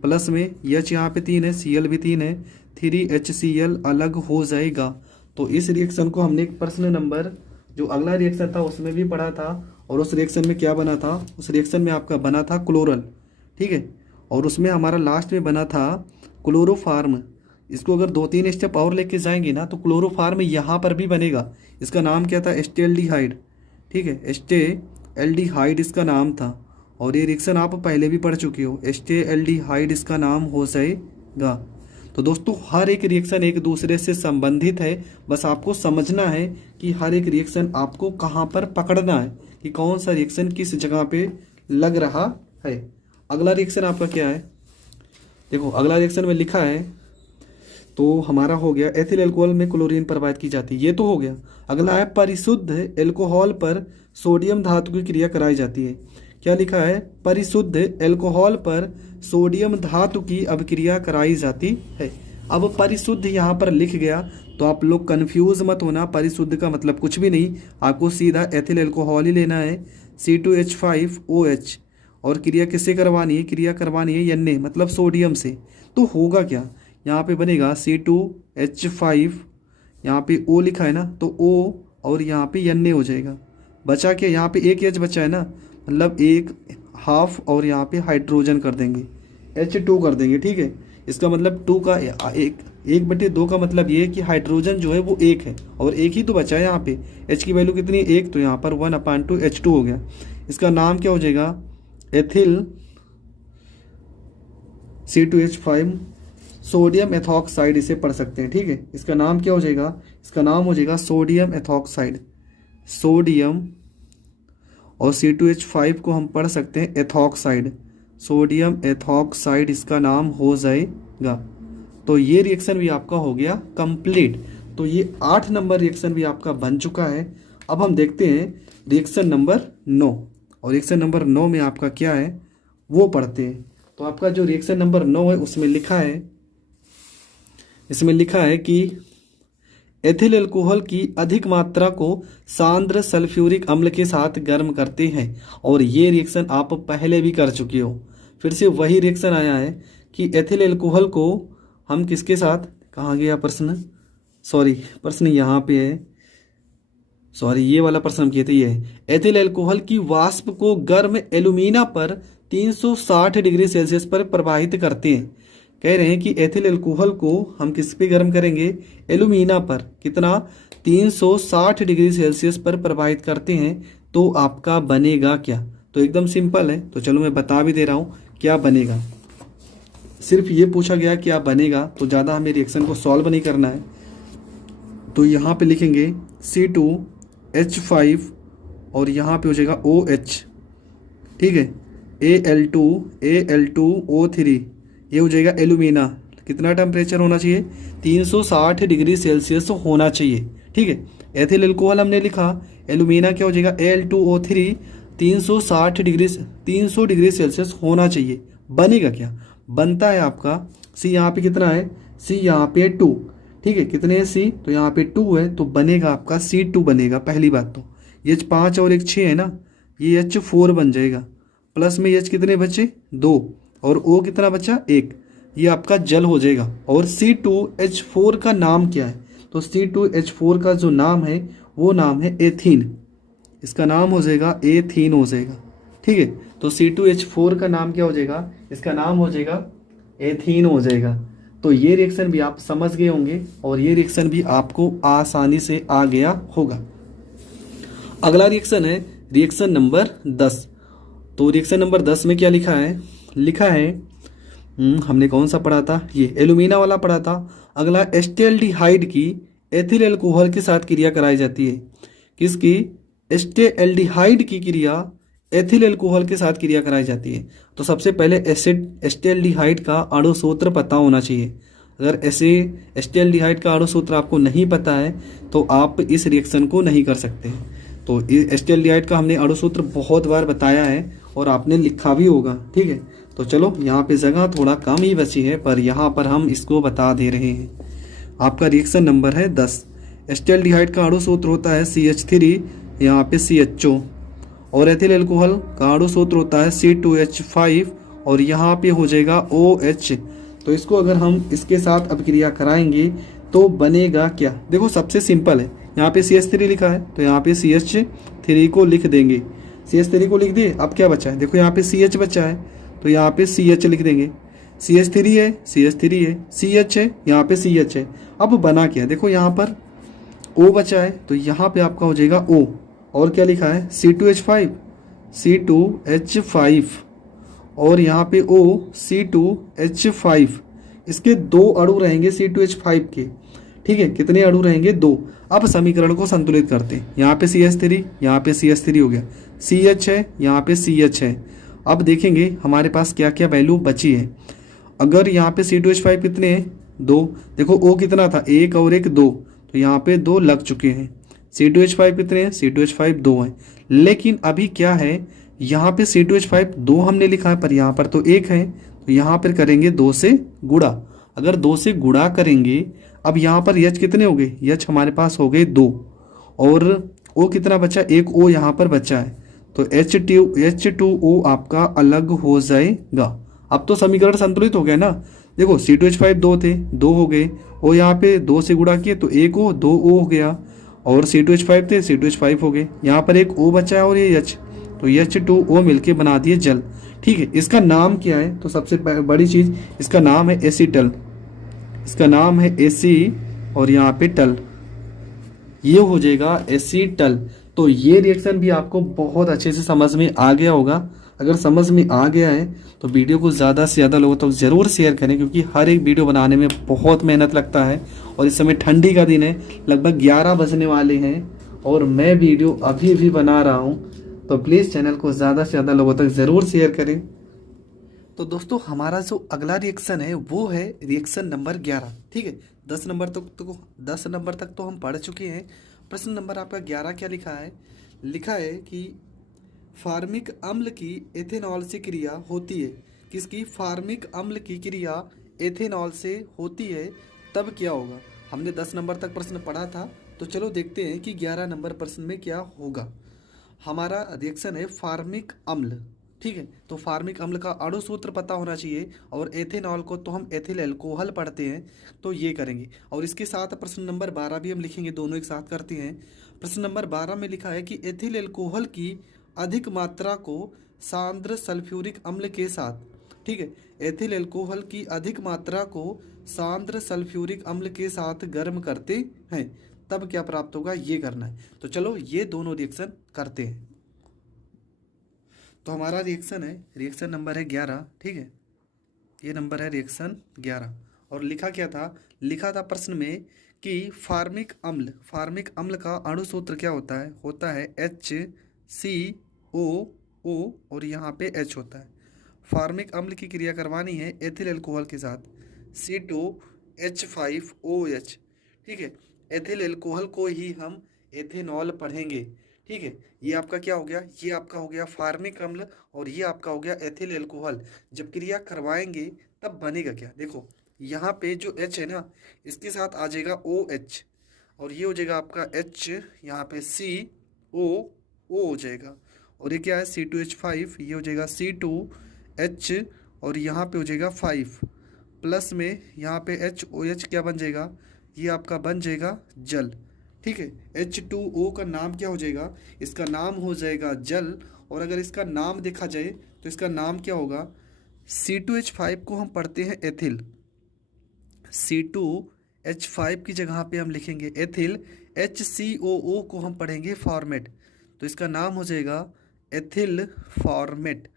प्लस में H यहाँ पे 3 है, Cl भी 3 है, 3HCl अलग हो जाएगा। तो इस रिएक्शन को हमने प्रश्न नंबर जो अगला रिएक्शन था उसमें भी पढ़ा था, और उस रिएक्शन में क्या बना था? उस रिएक्शन में आपका बना था क्लोरल, ठीक है, और उसमें हमारा लास्ट में बना था क्लोरोफार्म। इसको अगर 2-3 स्टेप और लेके जाएंगे ना तो क्लोरोफार्म यहाँ पर भी बनेगा। इसका नाम क्या था? एस्टेल्डिहाइड, ठीक है, एस्टेल्डिहाइड इसका नाम था, और ये रिएक्शन आप पहले भी पढ़ चुके हो। एस्टेल्डिहाइड इसका नाम हो जाएगा। तो दोस्तों हर एक रिएक्शन एक दूसरे से संबंधित है, बस आपको समझना है कि हर एक रिएक्शन आपको कहाँ पर पकड़ना है, कि कौन सा रिएक्शन किस जगह पे लग रहा है। अगला रिएक्शन आपका क्या है? देखो अगला रिएक्शन में लिखा है, तो हमारा हो गया एथिल एल्कोहल में क्लोरीन प्रवाहित की जाती है, ये तो हो गया। अगला है परिशुद्ध एल्कोहल पर सोडियम धातु की क्रिया कराई जाती है। क्या लिखा है? परिशुद्ध एल्कोहल पर सोडियम धातु की अभिक्रिया कराई जाती है। अब परिशुद्ध यहाँ पर लिख गया तो आप लोग कंफ्यूज मत होना, परिशुद्ध का मतलब कुछ भी नहीं, आपको सीधा एथिल एल्कोहल ही लेना है C2H5OH, और क्रिया किससे करवानी है? क्रिया करवानी है Na मतलब सोडियम से। तो होगा क्या? यहाँ पे बनेगा C2H5, यहाँ पे O लिखा है ना, तो O और यहाँ पे Na हो जाएगा। बचा क्या? यहाँ पे एक H बचा है ना, मतलब एक हाफ, और यहाँ पे हाइड्रोजन कर देंगे, H2 कर देंगे, ठीक है। इसका मतलब 2 का 1/2 का मतलब ये है कि हाइड्रोजन जो है वो 1 है, और एक ही तो बचा है यहाँ पे। H की वैल्यू कितनी है? 1, तो यहाँ पर 1/2 H2 हो गया। इसका नाम क्या हो जाएगा? एथिल C2H5 सोडियम एथॉक्साइड इसे पढ़ सकते हैं, ठीक है। इसका नाम क्या हो जाएगा? इसका नाम हो जाएगा सोडियम एथॉक्साइड। सोडियम और C2H5 को हम पढ़ सकते हैं एथॉक्साइड, सोडियम एथॉक्साइड इसका नाम हो जाएगा। तो ये रिएक्शन भी आपका हो गया कंप्लीट। तो ये 8 नंबर रिएक्शन भी आपका बन चुका है। अब हम देखते हैं रिएक्शन नंबर 9, और रिएक्शन नंबर 9 में आपका क्या है वो पढ़ते हैं। तो आपका जो रिएक्शन नंबर 9 है उसमें लिखा है, इसमें लिखा है कि एथिल एल्कोहल की अधिक मात्रा को सांद्र सल्फ्यूरिक अम्ल के साथ गर्म करते हैं, और ये रिएक्शन आप पहले भी कर चुके हो। फिर से वही रिएक्शन आया है कि एथिल एल्कोहल को हम किसके साथ, कहाँ गया प्रश्न, सॉरी प्रश्न यहाँ पे है, सॉरी ये वाला प्रश्न हम किए थे, ये है एथिल एल्कोहल की वाष्प को गर्म एल्यूमिना पर 360 डिग्री सेल्सियस पर प्रवाहित करते हैं। कह रहे हैं कि एथिल एल्कोहल को हम किस पे गर्म करेंगे? एल्यूमिना पर। कितना? 360 डिग्री सेल्सियस पर प्रवाहित करते हैं। तो आपका बनेगा क्या? तो एकदम सिंपल है, तो चलो मैं बता भी दे रहा हूँ क्या बनेगा। सिर्फ ये पूछा गया क्या बनेगा, तो ज़्यादा हमें रिएक्शन को सॉल्व नहीं करना है। तो यहाँ पे लिखेंगे C2H5 और यहाँ पे हो जाएगा OH, ठीक है, Al2O3, ये हो जाएगा एल्यूमिना। कितना टेम्परेचर होना चाहिए? 360 डिग्री सेल्सियस होना चाहिए, ठीक है। एथिल एल्कोहल हमने लिखा, एल्यूमिना क्या हो जाएगा? Al2O3, 300 डिग्री सेल्सियस होना चाहिए। बनेगा क्या? बनता है आपका सी, यहाँ पे कितना है सी, यहाँ पे 2, ठीक है। कितने हैं सी? तो यहाँ पे 2 है, तो बनेगा आपका C2 बनेगा। पहली बात तो H 5 और एक 6 है ना, ये H4 बन जाएगा। प्लस में H कितने बचे? 2, और O कितना बचा? 1। ये आपका जल हो जाएगा। और C2H4 का नाम क्या है? तो C2H4 का जो नाम है वो नाम है एथीन। इसका नाम हो जाएगा एथीन हो जाएगा, ठीक है। तो C2H4 का नाम क्या हो जाएगा? इसका नाम हो जाएगा एथीन हो जाएगा। तो ये रिएक्शन भी आप समझ गए होंगे और ये रिएक्शन भी आपको आसानी से आ गया होगा। अगला रिएक्शन है रिएक्शन नंबर 10। तो रिएक्शन नंबर 10 में क्या लिखा है? लिखा है हमने कौन सा पढ़ा था? ये एल्यूमिना वाला पढ़ा था। अगला एस्टेल्डिहाइड की एथिल अल्कोहल के साथ क्रिया कराई जाती है। किसकी? एस्टेल्डिहाइड की क्रिया एथिल अल्कोहल के साथ क्रिया कराई जाती है। तो सबसे पहले एस्टेल्डिहाइड का अणु सूत्र पता होना चाहिए। अगर ऐसे एस्टेल्डिहाइड का अणु सूत्र आपको नहीं पता है तो आप इस रिएक्शन को नहीं कर सकते। तो एस्टेल्डिहाइड का हमने अणु सूत्र बहुत बार बताया है और आपने लिखा भी होगा, ठीक है। तो चलो यहाँ पे जगह थोड़ा कम ही बची है, पर यहाँ पर हम इसको बता दे रहे हैं। आपका रिएक्शन नंबर है 10। एस्टेल्डिहाइड का अणु सूत्र होता है CH3, यहाँ पे CHO, और एथिल अल्कोहल का अणु सूत्र होता है C2H5, और यहाँ पे हो जाएगा OH। तो इसको अगर हम इसके साथ अब क्रिया कराएंगे तो बनेगा क्या? देखो सबसे सिंपल है, यहाँ पे CH3 लिखा है तो यहाँ पे CH3 को लिख देंगे। CH3 को लिख दिए। अब क्या बचा है? देखो यहाँ पे CH बचा है तो यहाँ पे CH लिख देंगे। CH3 है, CH3 है, CH है, यहाँ पे CH है। अब बना क्या? देखो यहाँ पर O बचा है तो यहाँ पे आपका हो जाएगा O, और क्या लिखा है? C2H5, C2H5, और यहाँ पे O C2H5। इसके 2 अणु रहेंगे C2H5 के, ठीक है। कितने अणु रहेंगे? 2। अब समीकरण को संतुलित करते हैं। यहाँ पे CH3, यहाँ पे CH3 हो गया, CH है, यहाँ पे CH है। अब देखेंगे हमारे पास क्या क्या वैल्यू बची है। अगर यहाँ पे C2H5 कितने हैं? 2। देखो O कितना था? 1 और 1 2, तो यहाँ पे 2 लग चुके हैं। C2H5 कितने हैं? C2H5 2 हैं। लेकिन अभी क्या है, यहाँ पे C2H5 2 हमने लिखा है, पर यहाँ पर तो 1 है, तो यहाँ पर करेंगे 2 से गुणा। अगर 2 से गुणा करेंगे, अब यहाँ पर H कितने हो गए? H हमारे पास हो गए 2, और O कितना बचा? 1 O यहाँ पर बचा है, तो H2O आपका अलग हो जाएगा। अब तो समीकरण संतुलित हो गया ना। देखो C2H5 2 थे, 2 हो गए, O यहाँ पे 2 से गुणा किए तो 1 O 2 O हो गया, और C2H5 थे, C2H5 हो गए। यहाँ पर एक O बचा है और ये H, तो H2O मिलके बना दिए जल, ठीक है। इसका नाम क्या है? तो सबसे बड़ी चीज, इसका नाम है एसीटल। इसका नाम है एसी और यहाँ पे टल, ये हो जाएगा एसीटल। तो ये रिएक्शन भी आपको बहुत अच्छे से समझ में आ गया होगा। अगर समझ में आ गया है तो वीडियो को ज़्यादा से ज़्यादा लोगों तक ज़रूर शेयर करें, क्योंकि हर एक वीडियो बनाने में बहुत मेहनत लगता है। और इस समय ठंडी का दिन है, लगभग 11 बजने वाले हैं और मैं वीडियो अभी भी बना रहा हूँ। तो प्लीज़ चैनल को ज़्यादा से ज़्यादा लोगों तक ज़रूर शेयर करें। तो दोस्तों हमारा जो अगला रिएक्शन है वो है रिएक्शन नंबर 11, ठीक है। 10 नंबर तक तो हम पढ़ चुके हैं। प्रश्न नंबर आपका 11 क्या लिखा है? लिखा है कि फार्मिक अम्ल की एथेनॉल से क्रिया होती है। किसकी? फार्मिक अम्ल की क्रिया एथेनॉल से होती है, तब क्या होगा? हमने 10 नंबर तक प्रश्न पढ़ा था, तो चलो देखते हैं कि 11 नंबर प्रश्न में क्या होगा। हमारा रिएक्शन है फार्मिक अम्ल, ठीक है। तो फार्मिक अम्ल का अणु सूत्र पता होना चाहिए, और एथेनॉल को तो हम एथिल अल्कोहल पढ़ते हैं, तो ये करेंगे। और इसके साथ प्रश्न नंबर 12 भी हम लिखेंगे, दोनों एक साथ करते हैं। प्रश्न नंबर 12 में लिखा है कि एथिल अल्कोहल की अधिक मात्रा को सांद्र सल्फ्यूरिक अम्ल के साथ, ठीक है, एथिल अल्कोहल की अधिक मात्रा को सांद्र सल्फ्यूरिक अम्ल के साथ गर्म करते हैं, तब क्या प्राप्त होगा, ये करना है। तो चलो ये दोनों रिएक्शन करते हैं। तो हमारा रिएक्शन है, रिएक्शन नंबर है 11, ठीक है। ये नंबर है रिएक्शन 11। और लिखा क्या था? लिखा था प्रश्न में कि फार्मिक अम्ल का अणु सूत्र क्या होता है? होता है HCOO और यहाँ पे H होता है। फार्मिक अम्ल की क्रिया करवानी है एथिल अल्कोहल के साथ, C2H5OH, ठीक है। एथिल अल्कोहल को ही हम एथेनॉल पढ़ेंगे, ठीक है, ये आपका क्या हो गया, ये आपका हो गया फार्मिक अम्ल और ये आपका हो गया एथिल एल्कोहल। जब क्रिया करवाएंगे तब बनेगा क्या, देखो यहाँ पे जो H है ना, इसके साथ आ जाएगा OH और ये हो जाएगा आपका H, यहाँ पे CO हो जाएगा और ये क्या है C2H5, ये हो जाएगा C2H और यहाँ पे हो जाएगा 5 प्लस में यहाँ पे HOH क्या बन जाएगा, ये आपका बन जाएगा जल। ठीक है, H2O का नाम क्या हो जाएगा, इसका नाम हो जाएगा जल। और अगर इसका नाम देखा जाए तो इसका नाम क्या होगा, C2H5 को हम पढ़ते हैं एथिल, C2H5 की जगह पे हम लिखेंगे एथिल, HCOO को हम पढ़ेंगे फॉर्मेट, तो इसका नाम हो जाएगा एथिल फॉर्मेट।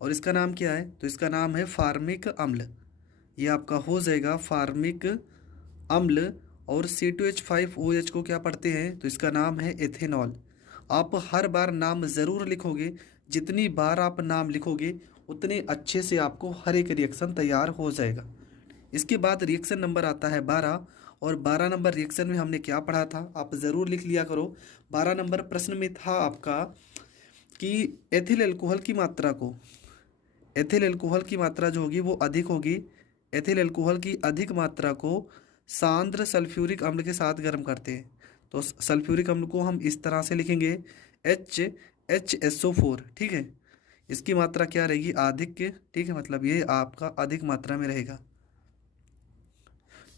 और इसका नाम क्या है, तो इसका नाम है फार्मिक अम्ल, ये आपका हो जाएगा फार्मिक अम्ल। और C2H5OH को क्या पढ़ते हैं, तो इसका नाम है एथेनॉल। आप हर बार नाम ज़रूर लिखोगे, जितनी बार आप नाम लिखोगे उतने अच्छे से आपको हर एक रिएक्शन तैयार हो जाएगा। इसके बाद रिएक्शन नंबर आता है 12 और 12 नंबर रिएक्शन में हमने क्या पढ़ा था आप ज़रूर लिख लिया करो। 12 नंबर प्रश्न में था आपका कि एथिल अल्कोहल की मात्रा को, एथिल अल्कोहल की मात्रा जो होगी वो अधिक होगी, एथिल अल्कोहल की अधिक मात्रा को सांद्र सल्फ्यूरिक अम्ल के साथ गर्म करते हैं। तो सल्फ्यूरिक अम्ल को हम इस तरह से लिखेंगे HHSO4। ठीक है, इसकी मात्रा क्या रहेगी, अधिक के, ठीक है, मतलब ये आपका अधिक मात्रा में रहेगा।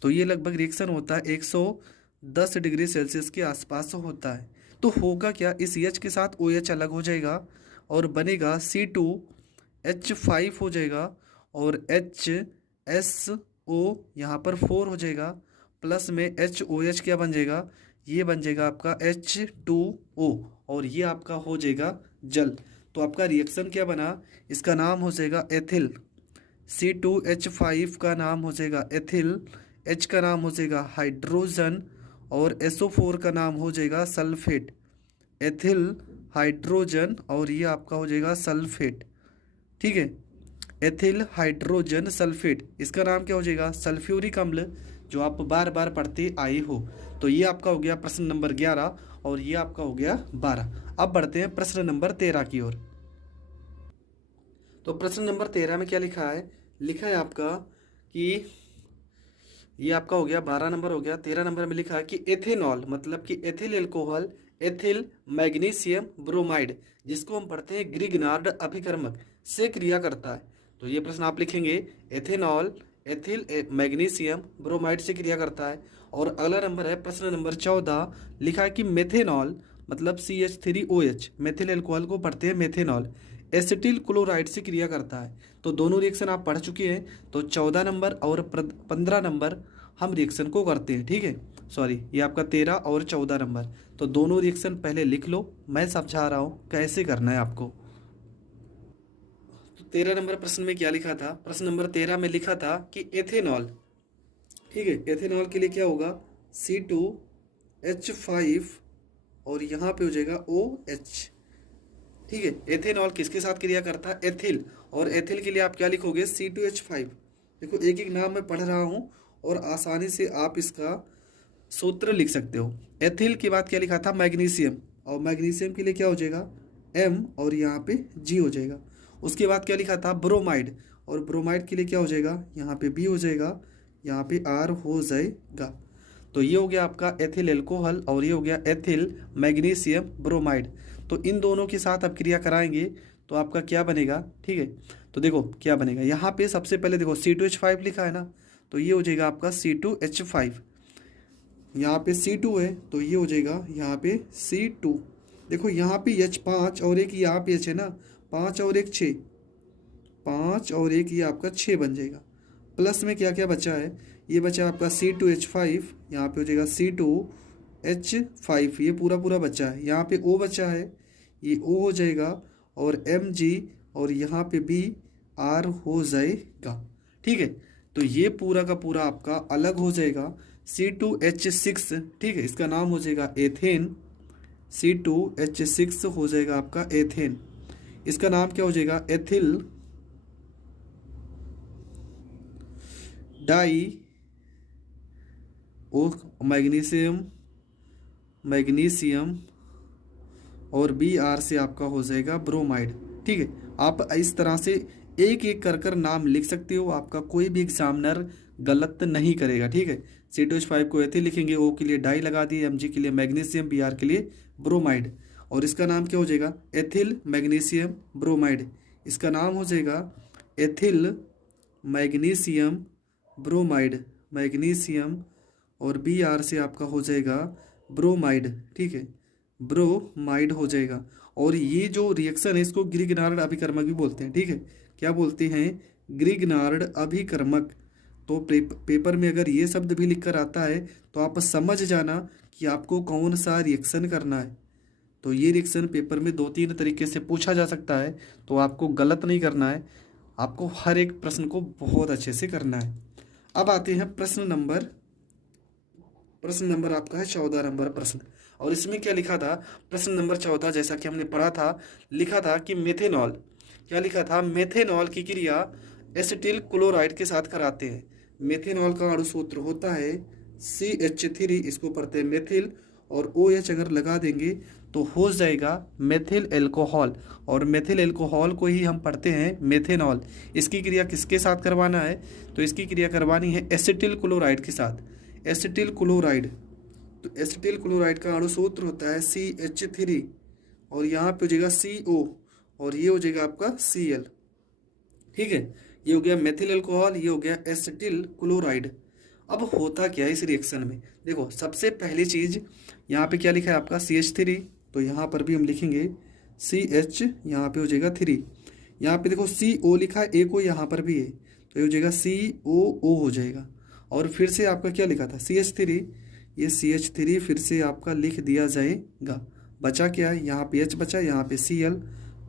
तो ये लगभग रिएक्शन होता है 110 डिग्री सेल्सियस के आसपास होता है। तो होगा क्या, इस H के साथ OH अलग हो जाएगा और बनेगा C2H5 हो जाएगा और HSO यहाँ पर 4 हो जाएगा प्लस में HOH क्या बन जाएगा, ये बन जाएगा आपका H2O और ये आपका हो जाएगा जल। तो आपका रिएक्शन क्या बना, इसका नाम हो जाएगा एथिल, C2H5 का नाम हो जाएगा एथिल, H का नाम हो जाएगा हाइड्रोजन और SO4 का नाम हो जाएगा सल्फेट, एथिल हाइड्रोजन और ये आपका हो जाएगा सल्फेट। ठीक है, एथिल हाइड्रोजन सल्फेट, इसका नाम क्या हो जाएगा, सल्फ्यूरिक अम्ल, जो आप बार बार पढ़ते आए हो। तो ये आपका हो गया प्रश्न नंबर 11 और ये आपका हो गया 12। अब बढ़ते हैं प्रश्न नंबर 13 की ओर। तो प्रश्न नंबर 13 में क्या लिखा है, लिखा है आपका कि ये आपका हो गया 12 नंबर हो गया। 13 नंबर में लिखा है कि एथेनॉल मतलब कि ethyl alcohol, ethyl magnesium bromide, जिसको हम पढ़ते हैं ग्रिग्नार्ड अभिकर्मक से क्रिया करता है। तो ये प्रश्न आप लिखेंगे एथेनॉल एथिल मैग्नीशियम ब्रोमाइड से क्रिया करता है। और अगला नंबर है प्रश्न नंबर 14, लिखा है कि मेथेनॉल मतलब CH3OH, मेथिल एल्कोहल को पढ़ते हैं मेथेनॉल, एसिटिल क्लोराइड से क्रिया करता है। तो दोनों रिएक्शन आप पढ़ चुके हैं, तो 14 नंबर और 15 नंबर हम रिएक्शन को करते हैं। ठीक है, सॉरी ये आपका 13 और 14 नंबर, तो दोनों रिएक्शन पहले लिख लो, मैं समझा रहा हूँ कैसे करना है आपको। तो 13 नंबर प्रश्न में क्या लिखा था, प्रश्न नंबर 13 में लिखा था कि एथेनॉल, ठीक है, एथेनॉल के लिए क्या होगा C2H5 और यहाँ पे हो जाएगा OH। ठीक है, एथेनॉल किसके साथ क्रिया करता है, एथिल, और एथिल के लिए आप क्या लिखोगे C2H5। देखो एक एक नाम मैं पढ़ रहा हूँ और आसानी से आप इसका सूत्र लिख सकते हो। एथिल के बाद क्या लिखा था मैग्नीशियम, और मैग्नीशियम के लिए क्या हो जाएगा M और यहाँ पे G हो जाएगा। उसके बाद क्या लिखा था ब्रोमाइड, और ब्रोमाइड के लिए क्या हो जाएगा यहाँ पे B हो जाएगा, यहाँ पे R हो जाएगा। तो ये हो गया आपका एथिल एल्कोहल और ये हो गया एथिल मैग्नीशियम ब्रोमाइड। तो इन दोनों के साथ आप क्रिया कराएंगे तो आपका क्या बनेगा। ठीक है, तो देखो क्या बनेगा, यहाँ पे सबसे पहले देखो C2H5 लिखा है ना, तो ये हो जाएगा आपका C2H5, यहाँ पे C2 है तो ये हो जाएगा यहाँ पे C2। देखो यहाँ पे H 5 और एक यहाँ पे H है ना, 5 और 1 6, 5 और 1 ये आपका 6 बन जाएगा। प्लस में क्या क्या बचा है, ये बचा आपका C2H5, यहाँ पे हो जाएगा C2H5, ये पूरा पूरा बचा है। यहाँ पे O बचा है, ये O हो जाएगा और Mg और यहाँ पे B R हो जाएगा। ठीक है, तो ये पूरा का पूरा आपका अलग हो जाएगा C2H6। ठीक है, इसका नाम हो जाएगा एथेन, C2H6 हो जाएगा आपका एथेन। इसका नाम क्या हो जाएगा एथिल डाई ओ मैग्नीशियम और Br से आपका हो जाएगा ब्रोमाइड। ठीक है, आप इस तरह से एक एक कर कर नाम लिख सकते हो, आपका कोई भी एग्जामिनर गलत नहीं करेगा। ठीक है, C2H5 को एथिल लिखेंगे, O के लिए डाई लगा दिए, Mg के लिए मैग्नीशियम, Br के लिए ब्रोमाइड, और इसका नाम क्या हो जाएगा एथिल मैग्नीशियम ब्रोमाइड। इसका नाम हो जाएगा एथिल मैग्नीशियम ब्रोमाइड, मैग्नीशियम, और Br से आपका हो जाएगा ब्रोमाइड। ठीक है, ब्रोमाइड हो जाएगा। और ये जो रिएक्शन है इसको ग्रिगनार्ड अभिकर्मक भी बोलते हैं। ठीक है, क्या बोलते हैं, ग्रिगनार्ड अभिकर्मक। तो पेपर में अगर ये शब्द भी लिख कर आता है तो आप समझ जाना कि आपको कौन सा रिएक्शन करना है। तो ये रिएक्शन पेपर में 2-3 तरीके से पूछा जा सकता है, तो आपको गलत नहीं करना है, आपको हर एक प्रश्न को बहुत अच्छे से करना है। अब आते हैं प्रश्न नंबर आपका है 14 नंबर प्रश्न। और इसमें क्या लिखा था, प्रश्न नंबर 14 जैसा कि हमने पढ़ा था, लिखा था कि मेथेनॉल, क्या लिखा था, मेथेनॉल की क्रिया एसिटिल क्लोराइड के साथ कराते हैं। मेथेनॉल का अणु सूत्र होता है CH3, इसको पढ़ते हैं मेथिल, और OH अगर लगा देंगे तो हो जाएगा मेथिल एल्कोहल, और मेथिल एल्कोहल को ही हम पढ़ते हैं मेथेनॉल। इसकी क्रिया किसके साथ करवाना है, तो इसकी क्रिया करवानी है एसिटिल क्लोराइड के साथ, एसिटिल क्लोराइड। तो एसिटिल क्लोराइड का अणु सूत्र होता है CH3, और यहाँ पे हो जाएगा CO, और ये हो जाएगा आपका Cl। ठीक है, ये हो गया मेथिल अल्कोहल, ये हो गया एसिटिल क्लोराइड। अब होता क्या है इस रिएक्शन में, देखो सबसे पहली चीज यहाँ पे क्या लिखा है आपका CH3, तो यहाँ पर भी हम लिखेंगे CH, यहाँ पे हो जाएगा 3, यहाँ पे देखो CO लिखा है, A को यहाँ पर भी है, तो ये हो जाएगा COO हो जाएगा। और फिर से आपका क्या लिखा था CH3, ये CH3 फिर से आपका लिख दिया जाएगा। बचा क्या है, यहाँ पे H बचा, यहाँ पे Cl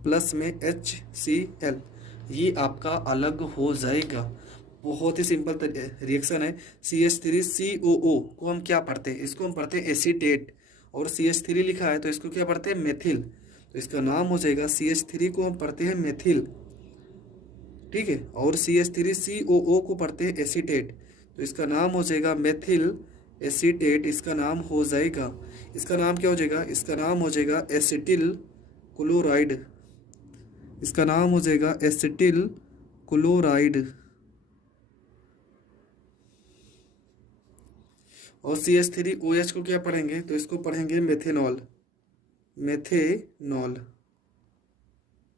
प्लस में HCl, ये आपका अलग हो जाएगा। बहुत ही सिंपल रिएक्शन है। CH3COO को हम क्या पढ़ते हैं, इसको हम पढ़ते हैं एसीटेट, और CH3 लिखा है तो इसको क्या पढ़ते हैं मेथिल, तो इसका नाम हो जाएगा CH3 को हम पढ़ते हैं मेथिल। ठीक है, और CH3COO को पढ़ते हैं एसीटेट, तो इसका नाम हो जाएगा मेथिल एसीटेट, इसका नाम हो जाएगा, इसका नाम क्या हो जाएगा, इसका नाम हो जाएगा एसिटिल क्लोराइड, इसका नाम हो जाएगा एसिटिल क्लोराइड। और CH3OH को क्या पढ़ेंगे, तो इसको पढ़ेंगे मेथेनॉल, मेथेनॉल,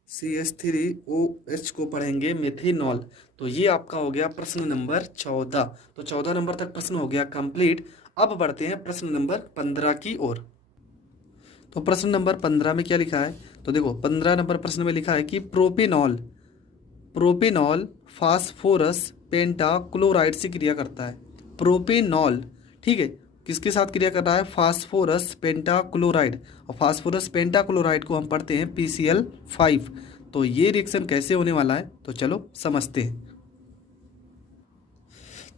CH3OH को पढ़ेंगे मेथेनॉल। तो ये आपका हो गया प्रश्न नंबर 14। तो 14 नंबर तक प्रश्न हो गया कंप्लीट। अब बढ़ते हैं प्रश्न नंबर 15 की ओर। तो प्रश्न नंबर 15 में क्या लिखा है, तो देखो 15 नंबर प्रश्न में लिखा है कि प्रोपेनॉल फास्फोरस पेंटाक्लोराइड से क्रिया करता है। प्रोपेनॉल, ठीक है, किसके साथ क्रिया कर रहा है, फास्फोरस पेंटाक्लोराइड, और फास्फोरस पेंटाक्लोराइड को हम पढ़ते हैं PCl5। तो ये रिएक्शन कैसे होने वाला है, तो चलो समझते हैं।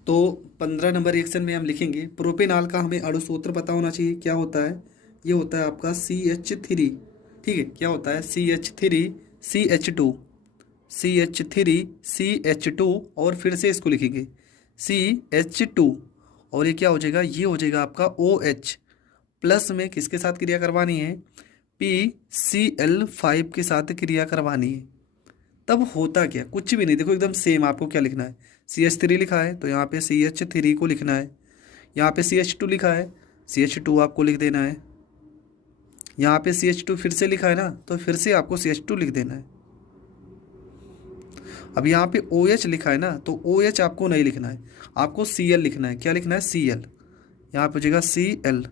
तो 15 नंबर रिएक्शन में हम लिखेंगे, प्रोपेनॉल का हमें अणु सूत्र पता होना चाहिए, क्या होता है, ये होता है आपका CH3। ठीक है, क्या होता है CH3CH2 और फिर से इसको लिखेंगे CH2, और ये क्या हो जाएगा, ये हो जाएगा आपका OH प्लस में किसके साथ क्रिया करवानी है, PCl5 के साथ क्रिया करवानी है। तब होता क्या, कुछ भी नहीं, देखो एकदम सेम। आपको क्या लिखना है, CH3 लिखा है तो यहाँ पे CH3 को लिखना है, यहाँ पे CH2 लिखा है CH2 आपको लिख देना है, यहाँ पे CH2 फिर से लिखा है ना, तो फिर से आपको CH2 लिख देना है। अब यहाँ पे OH लिखा है ना, तो OH आपको नहीं लिखना है, आपको Cl लिखना है। क्या लिखना है, Cl, यहाँ पे हो जाएगा Cl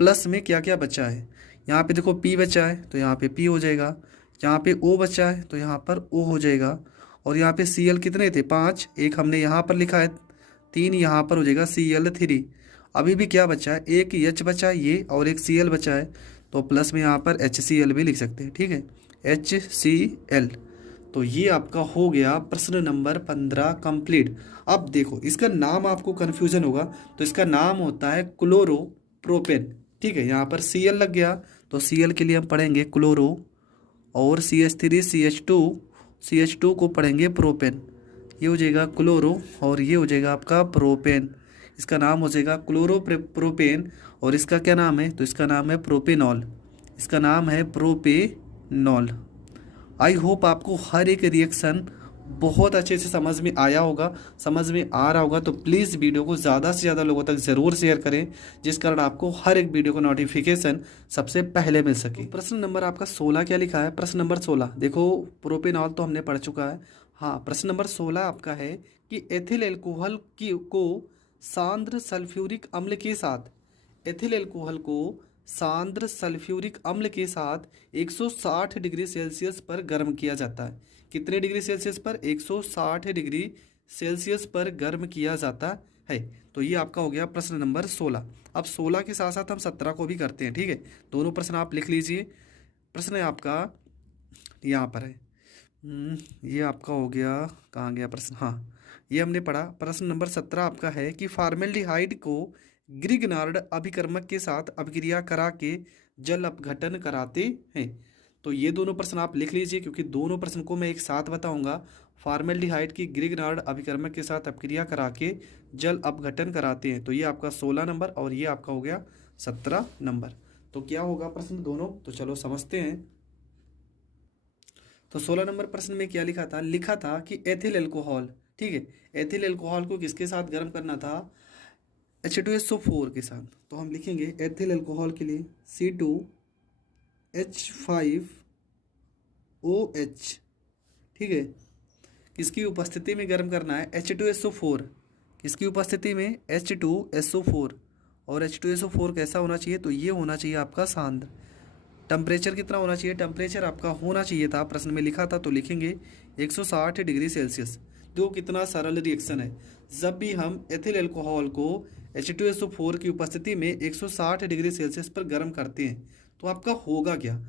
प्लस में क्या क्या बचा है, यहाँ पे देखो P बचा है तो यहाँ पे P हो जाएगा, यहाँ पे O बचा है तो यहाँ पर O हो जाएगा, और यहाँ पे Cl कितने थे, 5, एक हमने यहाँ पर लिखा है, 3 यहाँ पर हो जाएगा Cl3। अभी भी क्या बचा है, एक H बचा है ये, और एक Cl बचा है, तो प्लस में यहाँ पर HCl भी लिख सकते हैं। ठीक है, HCl। तो ये आपका हो गया प्रश्न नंबर 15 कंप्लीट। अब देखो इसका नाम आपको कन्फ्यूजन होगा, तो इसका नाम होता है क्लोरोप्रोपेन। ठीक है, यहाँ पर Cl लग गया तो Cl के लिए हम पढ़ेंगे क्लोरो, और CH3CH2 को पढ़ेंगे प्रोपेन, ये हो जाएगा क्लोरो, और ये हो जाएगा आपका प्रोपेन। इसका नाम हो जाएगा क्लोरोप्रोपेन, और इसका क्या नाम है, तो इसका नाम है प्रोपेनॉल, इसका नाम है प्रोपेनॉल। आई होप आपको हर एक रिएक्शन बहुत अच्छे से समझ में आया होगा, समझ में आ रहा होगा। तो प्लीज़ वीडियो को ज़्यादा से ज़्यादा लोगों तक ज़रूर शेयर करें, जिस कारण आपको हर एक वीडियो का नोटिफिकेशन सबसे पहले मिल सके। तो प्रश्न नंबर आपका 16 क्या लिखा है? प्रश्न नंबर 16 देखो, प्रोपेनॉल तो हमने पढ़ चुका है। हाँ, प्रश्न नंबर 16 आपका है कि एथिल एल्कोहल की को सांद्र सल्फ्यूरिक अम्ल के साथ, एथिल एल्कोहल को सांद्र सल्फ्यूरिक अम्ल के साथ 160 डिग्री सेल्सियस पर गर्म किया जाता है। कितने डिग्री सेल्सियस पर? 160 डिग्री सेल्सियस पर गर्म किया जाता है। तो ये आपका हो गया प्रश्न नंबर 16। अब 16 के साथ साथ हम 17 को भी करते हैं, ठीक है। दोनों प्रश्न आप लिख लीजिए। प्रश्न है आपका यहाँ पर है, ये आपका हो गया, कहाँ गया प्रश्न? हाँ, ये हमने पढ़ा। प्रश्न नंबर 17 आपका है कि फॉर्मेल्डिहाइड को ग्रिगनार्ड अभिकर्मक के साथ अभिक्रिया करा के जल अपघटन कराते हैं। तो ये दोनों प्रश्न आप लिख लीजिए, क्योंकि दोनों प्रश्न को मैं एक साथ बताऊंगा। फॉर्मेल्डिहाइड की ग्रिगनार्ड अभिकर्मक के साथ अभिक्रिया करा के जल अपघटन कराते हैं। तो ये आपका 16 नंबर और ये आपका हो गया 17 नंबर। तो क्या होगा प्रश्न दोनों? तो चलो समझते हैं। तो 16 नंबर प्रश्न में क्या लिखा था? लिखा था कि एथिल एल्कोहल, ठीक है, एथिल एल्कोहल को किसके साथ गर्म करना था? H2SO4 के साथ। तो हम लिखेंगे एथिल अल्कोहल के लिए C2H5OH, ठीक है, किसकी उपस्थिति में गर्म करना है? H2SO4, किसकी उपस्थिति में? H2SO4। और H2SO4 कैसा होना चाहिए? तो ये होना चाहिए आपका सांद्र। टेम्परेचर कितना होना चाहिए? टेम्परेचर आपका होना चाहिए था, प्रश्न में लिखा था, तो लिखेंगे 160 डिग्री सेल्सियस। देखो कितना सरल रिएक्शन है। जब भी हम एथिल अल्कोहल को H2SO4 की उपस्थिति में 160 डिग्री सेल्सियस पर गर्म करते हैं तो आपका होगा क्या?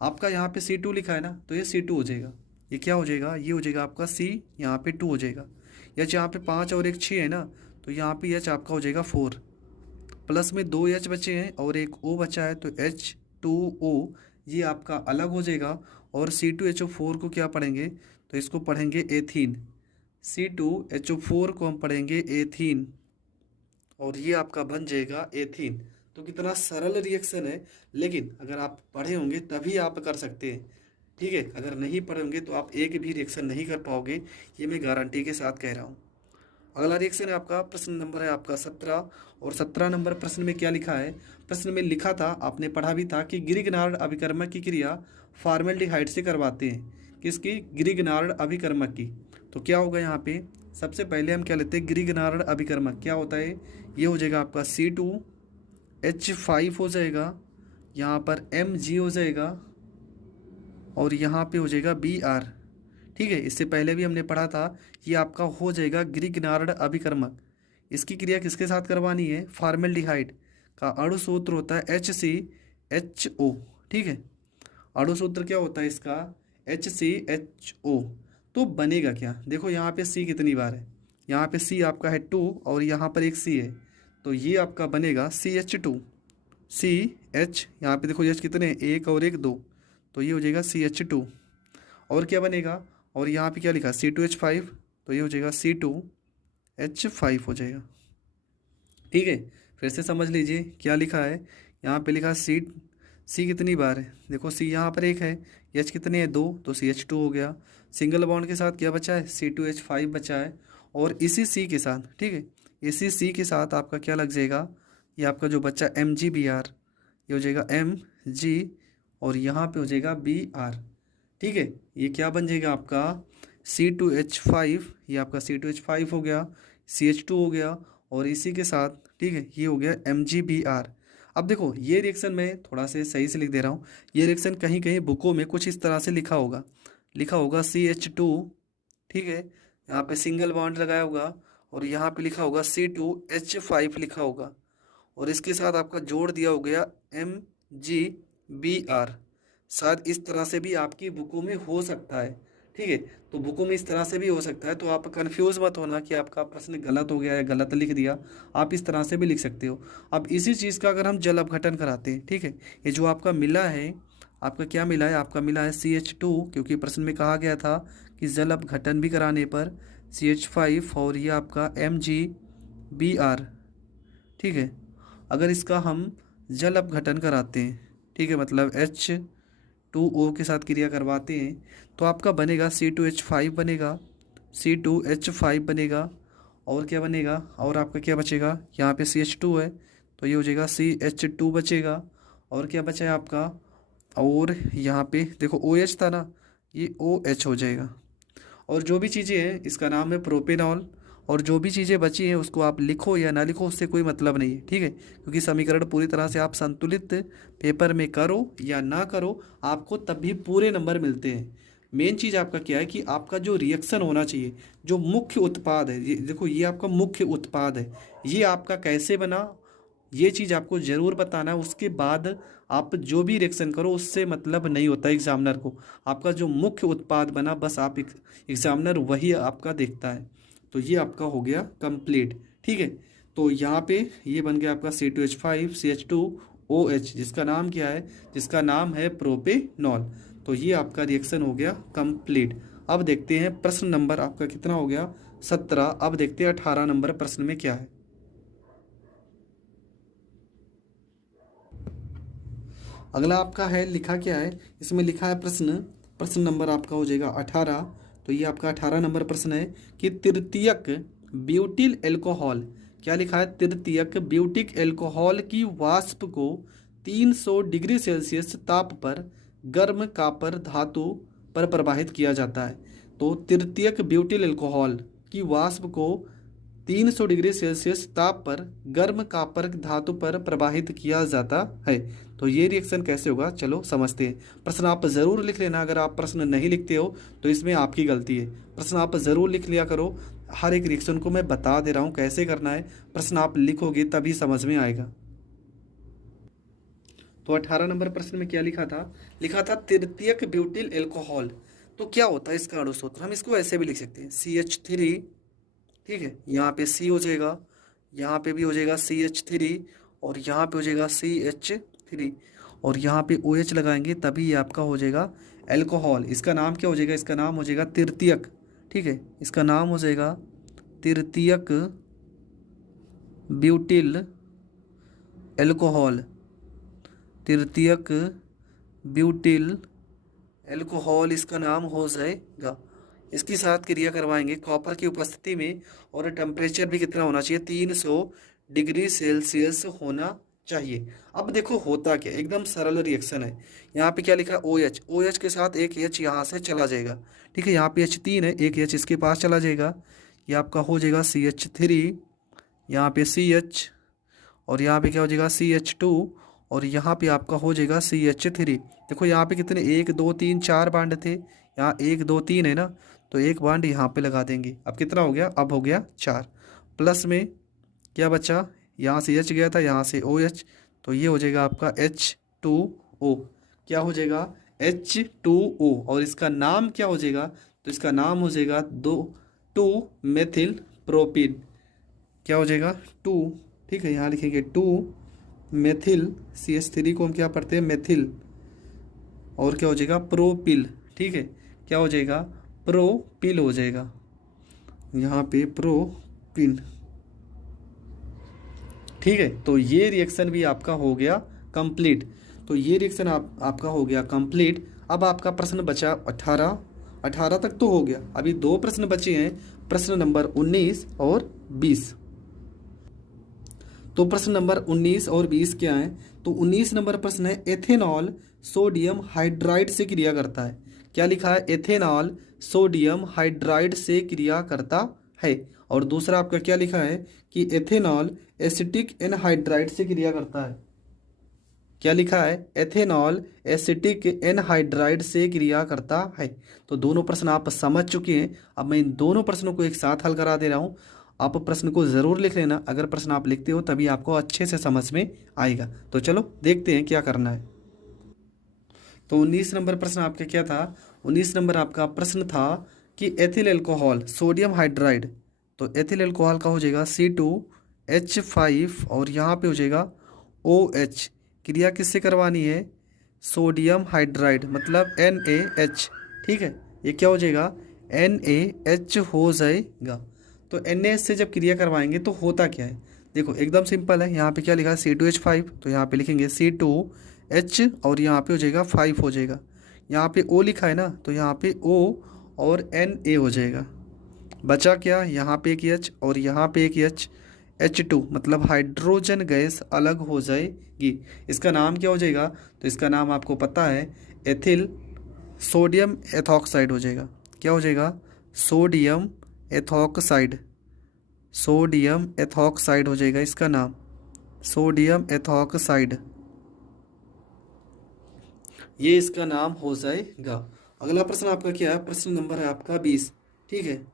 आपका यहाँ पे C2 लिखा है ना, तो ये C2 हो जाएगा। ये क्या हो जाएगा? ये हो जाएगा आपका C, यहाँ पे 2 हो जाएगा। H यहाँ पे 5 और एक 6 है ना, तो यहाँ पे H आपका हो जाएगा 4, प्लस में 2 H बचे हैं और एक O बचा है, तो H2O ये आपका अलग हो जाएगा। और C2HO4 को क्या पढ़ेंगे? तो इसको पढ़ेंगे एथीन। C2HO4 को हम पढ़ेंगे एथीन, और ये आपका बन जाएगा एथीन। तो कितना सरल रिएक्शन है, लेकिन अगर आप पढ़े होंगे तभी आप कर सकते हैं, ठीक है। अगर नहीं पढ़े होंगे तो आप एक भी रिएक्शन नहीं कर पाओगे, ये मैं गारंटी के साथ कह रहा हूँ। अगला रिएक्शन है आपका, प्रश्न नंबर है आपका 17। और 17 नंबर प्रश्न में क्या लिखा है? प्रश्न में लिखा था, आपने पढ़ा भी था, कि ग्रिगनार्ड अभिकर्मक की क्रिया फॉर्मेल्डिहाइड से करवाते हैं। किसकी? ग्रिगनार्ड अभिकर्मक की। तो क्या होगा यहाँ पे? सबसे पहले हम क्या लेते हैं? ग्रिगनार्ड अभिकर्मक क्या होता है? ये हो जाएगा आपका C2H5 हो जाएगा, यहाँ पर Mg हो जाएगा, और यहाँ पे हो जाएगा Br, ठीक है। इससे पहले भी हमने पढ़ा था, ये आपका हो जाएगा ग्रिगनार्ड अभिकर्मक। इसकी क्रिया किसके साथ करवानी है? फॉर्मेल्डिहाइड का अणु सूत्र होता है HCHO, ठीक है। अणु सूत्र क्या होता है इसका? HCHO। तो बनेगा क्या? देखो यहाँ पे C कितनी बार है? यहाँ पे C आपका है 2 और यहाँ पर एक C है, तो ये आपका बनेगा CH2। CH यहाँ पे देखो H कितने हैं? 1 और 1 2, तो ये हो जाएगा CH2। और क्या बनेगा? और यहाँ पे क्या लिखा? C2H5, तो ये हो जाएगा C2H5 हो जाएगा, ठीक है। फिर से समझ लीजिए क्या लिखा है। यहाँ पे लिखा C कितनी बार है? देखो C यहाँ पर 1 है, H कितने हैं? 2, तो CH2 हो गया। सिंगल बॉन्ड के साथ क्या बचा है? C2H5 बचा है। और इसी C के साथ, ठीक है, इसी C के साथ आपका क्या लग जाएगा? ये आपका जो बच्चा MgBr, ये हो जाएगा Mg, और यहाँ पे हो जाएगा Br, ठीक है। ये क्या बन जाएगा आपका? C2H5, ये आपका C2H5 हो गया, CH2 हो गया, और इसी के साथ, ठीक है, ये हो गया MgBr। अब देखो ये रिएक्शन मैं थोड़ा से सही से लिख दे रहा हूँ। ये रिएक्शन कहीं कहीं बुकों में कुछ इस तरह से लिखा होगा CH2, ठीक है, यहाँ पे सिंगल बॉन्ड लगाया होगा, और यहाँ पे लिखा होगा C2H5 लिखा होगा, और इसके साथ आपका जोड़ दिया हो गया MgBr। शायद इस तरह से भी आपकी बुकों में हो सकता है, ठीक है। तो बुकों में इस तरह से भी हो सकता है, तो आप कंफ्यूज मत होना कि आपका प्रश्न गलत हो गया या गलत लिख दिया। आप इस तरह से भी लिख सकते हो। अब इसी चीज़ का अगर हम जल अपघटन कराते हैं, ठीक है, ये जो आपका मिला है, आपका क्या मिला है? आपका मिला है CH2, क्योंकि प्रश्न में कहा गया था कि जल अपघटन भी कराने पर CH5, और ये आपका MgBr, ठीक है। अगर इसका हम जल अपघटन कराते हैं ठीक है, मतलब H2O के साथ क्रिया करवाते हैं तो आपका बनेगा C2H5 बनेगा, C2H5 बनेगा। और क्या बनेगा, और आपका क्या बचेगा, यहाँ पे CH2 है तो ये हो जाएगा CH2 बचेगा। और क्या बचा है आपका, और यहाँ पे देखो OH था ना, ये OH हो जाएगा। और जो भी चीज़ें हैं इसका नाम है प्रोपेनॉल। और जो भी चीज़ें बची हैं उसको आप लिखो या ना लिखो उससे कोई मतलब नहीं है, ठीक है, क्योंकि समीकरण पूरी तरह से आप संतुलित पेपर में करो या ना करो आपको तब भी पूरे नंबर मिलते हैं। मेन चीज़ आपका क्या है कि आपका जो रिएक्शन होना चाहिए, जो मुख्य उत्पाद है, ये देखो ये आपका मुख्य उत्पाद है, ये आपका कैसे बना ये चीज़ आपको ज़रूर बताना है। उसके बाद आप जो भी रिएक्शन करो उससे मतलब नहीं होता एग्जामिनर को। आपका जो मुख्य उत्पाद बना बस आप एग्जामिनर वही आपका देखता है। तो ये आपका हो गया कंप्लीट, ठीक है। तो यहाँ पे ये बन गया आपका C2H5 CH2OH, जिसका नाम क्या है, जिसका नाम है प्रोपेनॉल। तो ये आपका रिएक्शन हो गया कंप्लीट। अब देखते हैं प्रश्न नंबर आपका कितना हो गया, 17। अब देखते हैं 18 नंबर प्रश्न में क्या है। अगला आपका है लिखा क्या है, इसमें लिखा है प्रश्न नंबर आपका हो जाएगा 18। तो ये आपका 18 नंबर प्रश्न है कि तृतीयक ब्यूटिल एल्कोहल, क्या लिखा है, तृतीयक ब्यूटिक एल्कोहल की वाष्प को 300 डिग्री सेल्सियस ताप पर गर्म कॉपर धातु पर प्रवाहित किया जाता है। तो तृतीयक ब्यूटिल एल्कोहल की वाष्प को 300 डिग्री सेल्सियस ताप पर गर्म कॉपर धातु पर प्रवाहित किया जाता है। तो ये रिएक्शन कैसे होगा चलो समझते हैं। प्रश्न आप ज़रूर लिख लेना, अगर आप प्रश्न नहीं लिखते हो तो इसमें आपकी गलती है। प्रश्न आप ज़रूर लिख लिया करो, हर एक रिएक्शन को मैं बता दे रहा हूँ कैसे करना है। प्रश्न आप लिखोगे तभी समझ में आएगा। तो 18 नंबर प्रश्न में क्या लिखा था तृतीयक ब्यूटिल एल्कोहल। तो क्या होता है इसका अणुसूत्र, हम इसको ऐसे भी लिख सकते हैं CH3, ठीक है, यहाँ पे C हो जाएगा, यहाँ पे भी हो जाएगा CH3 और यहाँ पे हो जाएगा CH3 और यहाँ पे OH लगाएंगे तभी ये आपका हो जाएगा एल्कोहल। इसका नाम क्या हो जाएगा, इसका नाम हो जाएगा तृतीयक, ठीक है, इसका नाम हो जाएगा तृतीयक ब्यूटिल एल्कोहल, तृतीयक ब्यूटिल एल्कोहल इसका नाम हो जाएगा। इसके साथ क्रिया करवाएंगे कॉपर की उपस्थिति में और टेम्परेचर भी कितना होना चाहिए, 300 डिग्री सेल्सियस होना चाहिए। अब देखो होता क्या, एकदम सरल रिएक्शन है। यहाँ पे क्या लिखा है OH, OH के साथ एक H यहाँ से चला जाएगा, ठीक है, यहाँ पे H3 है, एक H इसके पास चला जाएगा, ये आपका हो जाएगा CH3, यहाँ पे CH और यहाँ पे क्या हो जाएगा CH2 और यहाँ पे आपका हो जाएगा CH3। देखो यहाँ पे कितने 1 2 3 4 बांड थे, यहाँ 1 2 3 है ना, तो एक बांड यहाँ पे लगा देंगे। अब कितना हो गया, अब हो गया 4। प्लस में क्या बचा, यहाँ से H गया था, यहाँ से OH, तो ये हो जाएगा आपका H2O। क्या हो जाएगा H2O और इसका नाम क्या हो जाएगा, तो इसका नाम हो जाएगा 2 मेथिल प्रोपिन। क्या हो जाएगा 2, ठीक है, यहाँ लिखेंगे 2 मेथिल, CH3 को हम क्या पढ़ते हैं मेथिल, और क्या हो जाएगा प्रोपिल, ठीक है, क्या हो जाएगा प्रोपिल हो जाएगा, यहाँ पे प्रोपिन, ठीक है। तो ये रिएक्शन भी आपका हो गया कंप्लीट। तो ये रिएक्शन आपका हो गया कंप्लीट। अब आपका प्रश्न बचा 18 तक तो हो गया, अभी 2 प्रश्न बचे हैं, प्रश्न नंबर 19 और 20। तो प्रश्न नंबर 19 और 20 क्या है, तो 19 नंबर प्रश्न है एथेनॉल सोडियम हाइड्राइड से क्रिया करता है। क्या लिखा है, एथेनॉल सोडियम हाइड्राइड से क्रिया करता है। और दूसरा आपका क्या लिखा है कि एथेनॉल एसिटिक एनहाइड्राइड से क्रिया करता है। क्या लिखा है, एथेनॉल एसिटिक एनहाइड्राइड से क्रिया करता है। तो दोनों प्रश्न आप समझ चुके हैं। अब मैं इन दोनों प्रश्नों को एक साथ हल करा दे रहा हूँ, आप प्रश्न को ज़रूर लिख लेना, अगर प्रश्न आप लिखते हो तभी आपको अच्छे से समझ में आएगा। तो चलो देखते हैं क्या करना है। तो 19 नंबर प्रश्न आपका क्या था, 19 नंबर आपका प्रश्न था कि एथिल एल्कोहल सोडियम हाइड्राइड, तो एथिल एल्कोहल का हो जाएगा C2H5 और यहाँ पे हो जाएगा OH। क्रिया किससे करवानी है, सोडियम हाइड्राइड मतलब NaH, ठीक है, ये क्या हो जाएगा NaH हो जाएगा। तो NaH से जब क्रिया करवाएंगे तो होता क्या है, देखो एकदम सिंपल है। यहाँ पे क्या लिखा है C2H5, तो यहाँ पे लिखेंगे C2 H और यहाँ पे हो जाएगा 5 हो जाएगा। यहाँ पे O लिखा है ना, तो यहाँ पे O और Na हो जाएगा। बचा क्या, यहाँ पे एक H और यहाँ पे एक H, H2 मतलब हाइड्रोजन गैस अलग हो जाएगी। इसका नाम क्या हो जाएगा, तो इसका नाम आपको पता है एथिल सोडियम एथॉक्साइड हो जाएगा। क्या हो जाएगा, सोडियम एथॉक्साइड, सोडियम एथॉक्साइड हो जाएगा इसका नाम, सोडियम एथॉक्साइड, ये इसका नाम हो जाएगा। अगला प्रश्न आपका क्या है, प्रश्न नंबर है आपका 20। ठीक है,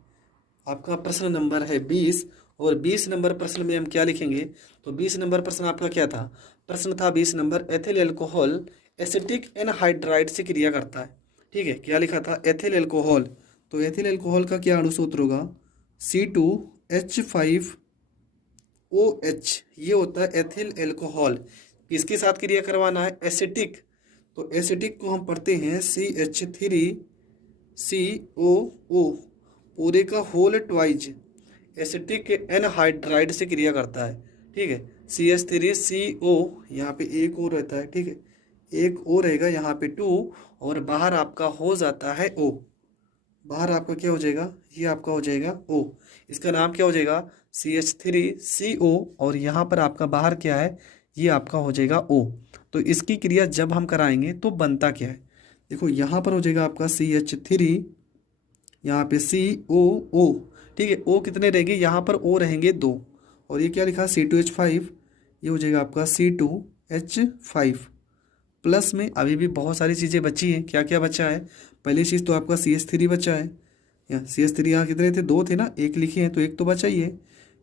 आपका प्रश्न नंबर है 20 और 20 नंबर प्रश्न में हम क्या लिखेंगे, तो 20 नंबर प्रश्न आपका क्या था, प्रश्न था 20 number, ethyl alcohol acetic anhydride से क्रिया करता है। ठीक है, क्या लिखा था, एथिल एल्कोहल, तो एथिल एल्कोहल का क्या अणुसूत्र होगा, C2H5OH, ये होता है एथिल एल्कोहल। किसके साथ क्रिया करवाना है, एसिटिक, तो एसिटिक को हम पढ़ते हैं CH3COO, पूरे का होल ट्वाइज एसिटिक एनहाइड्राइड से क्रिया करता है। ठीक है, CH3CO, यहाँ पे एक और रहता है। ठीक है, एक और रहेगा यहाँ पे 2 और बाहर आपका हो जाता है O, बाहर आपका क्या हो जाएगा, ये आपका हो जाएगा O, इसका नाम क्या हो जाएगा CH3CO और यहाँ पर आपका बाहर क्या है, ये आपका हो जाएगा O। तो इसकी क्रिया जब हम कराएंगे तो बनता क्या है, देखो यहाँ पर हो जाएगा आपका CH3, यहाँ पे COO। ठीक है, O कितने रहेंगे, यहाँ पर O रहेंगे 2 और ये क्या लिखा C2H5, ये हो जाएगा आपका C2H5। प्लस में अभी भी बहुत सारी चीज़ें बची हैं, क्या क्या बचा है, पहली चीज़ तो आपका CH3 बचा है, यहाँ CH3 यहाँ कितने थे, 2 थे ना, एक लिखे हैं तो एक तो बचा ही है,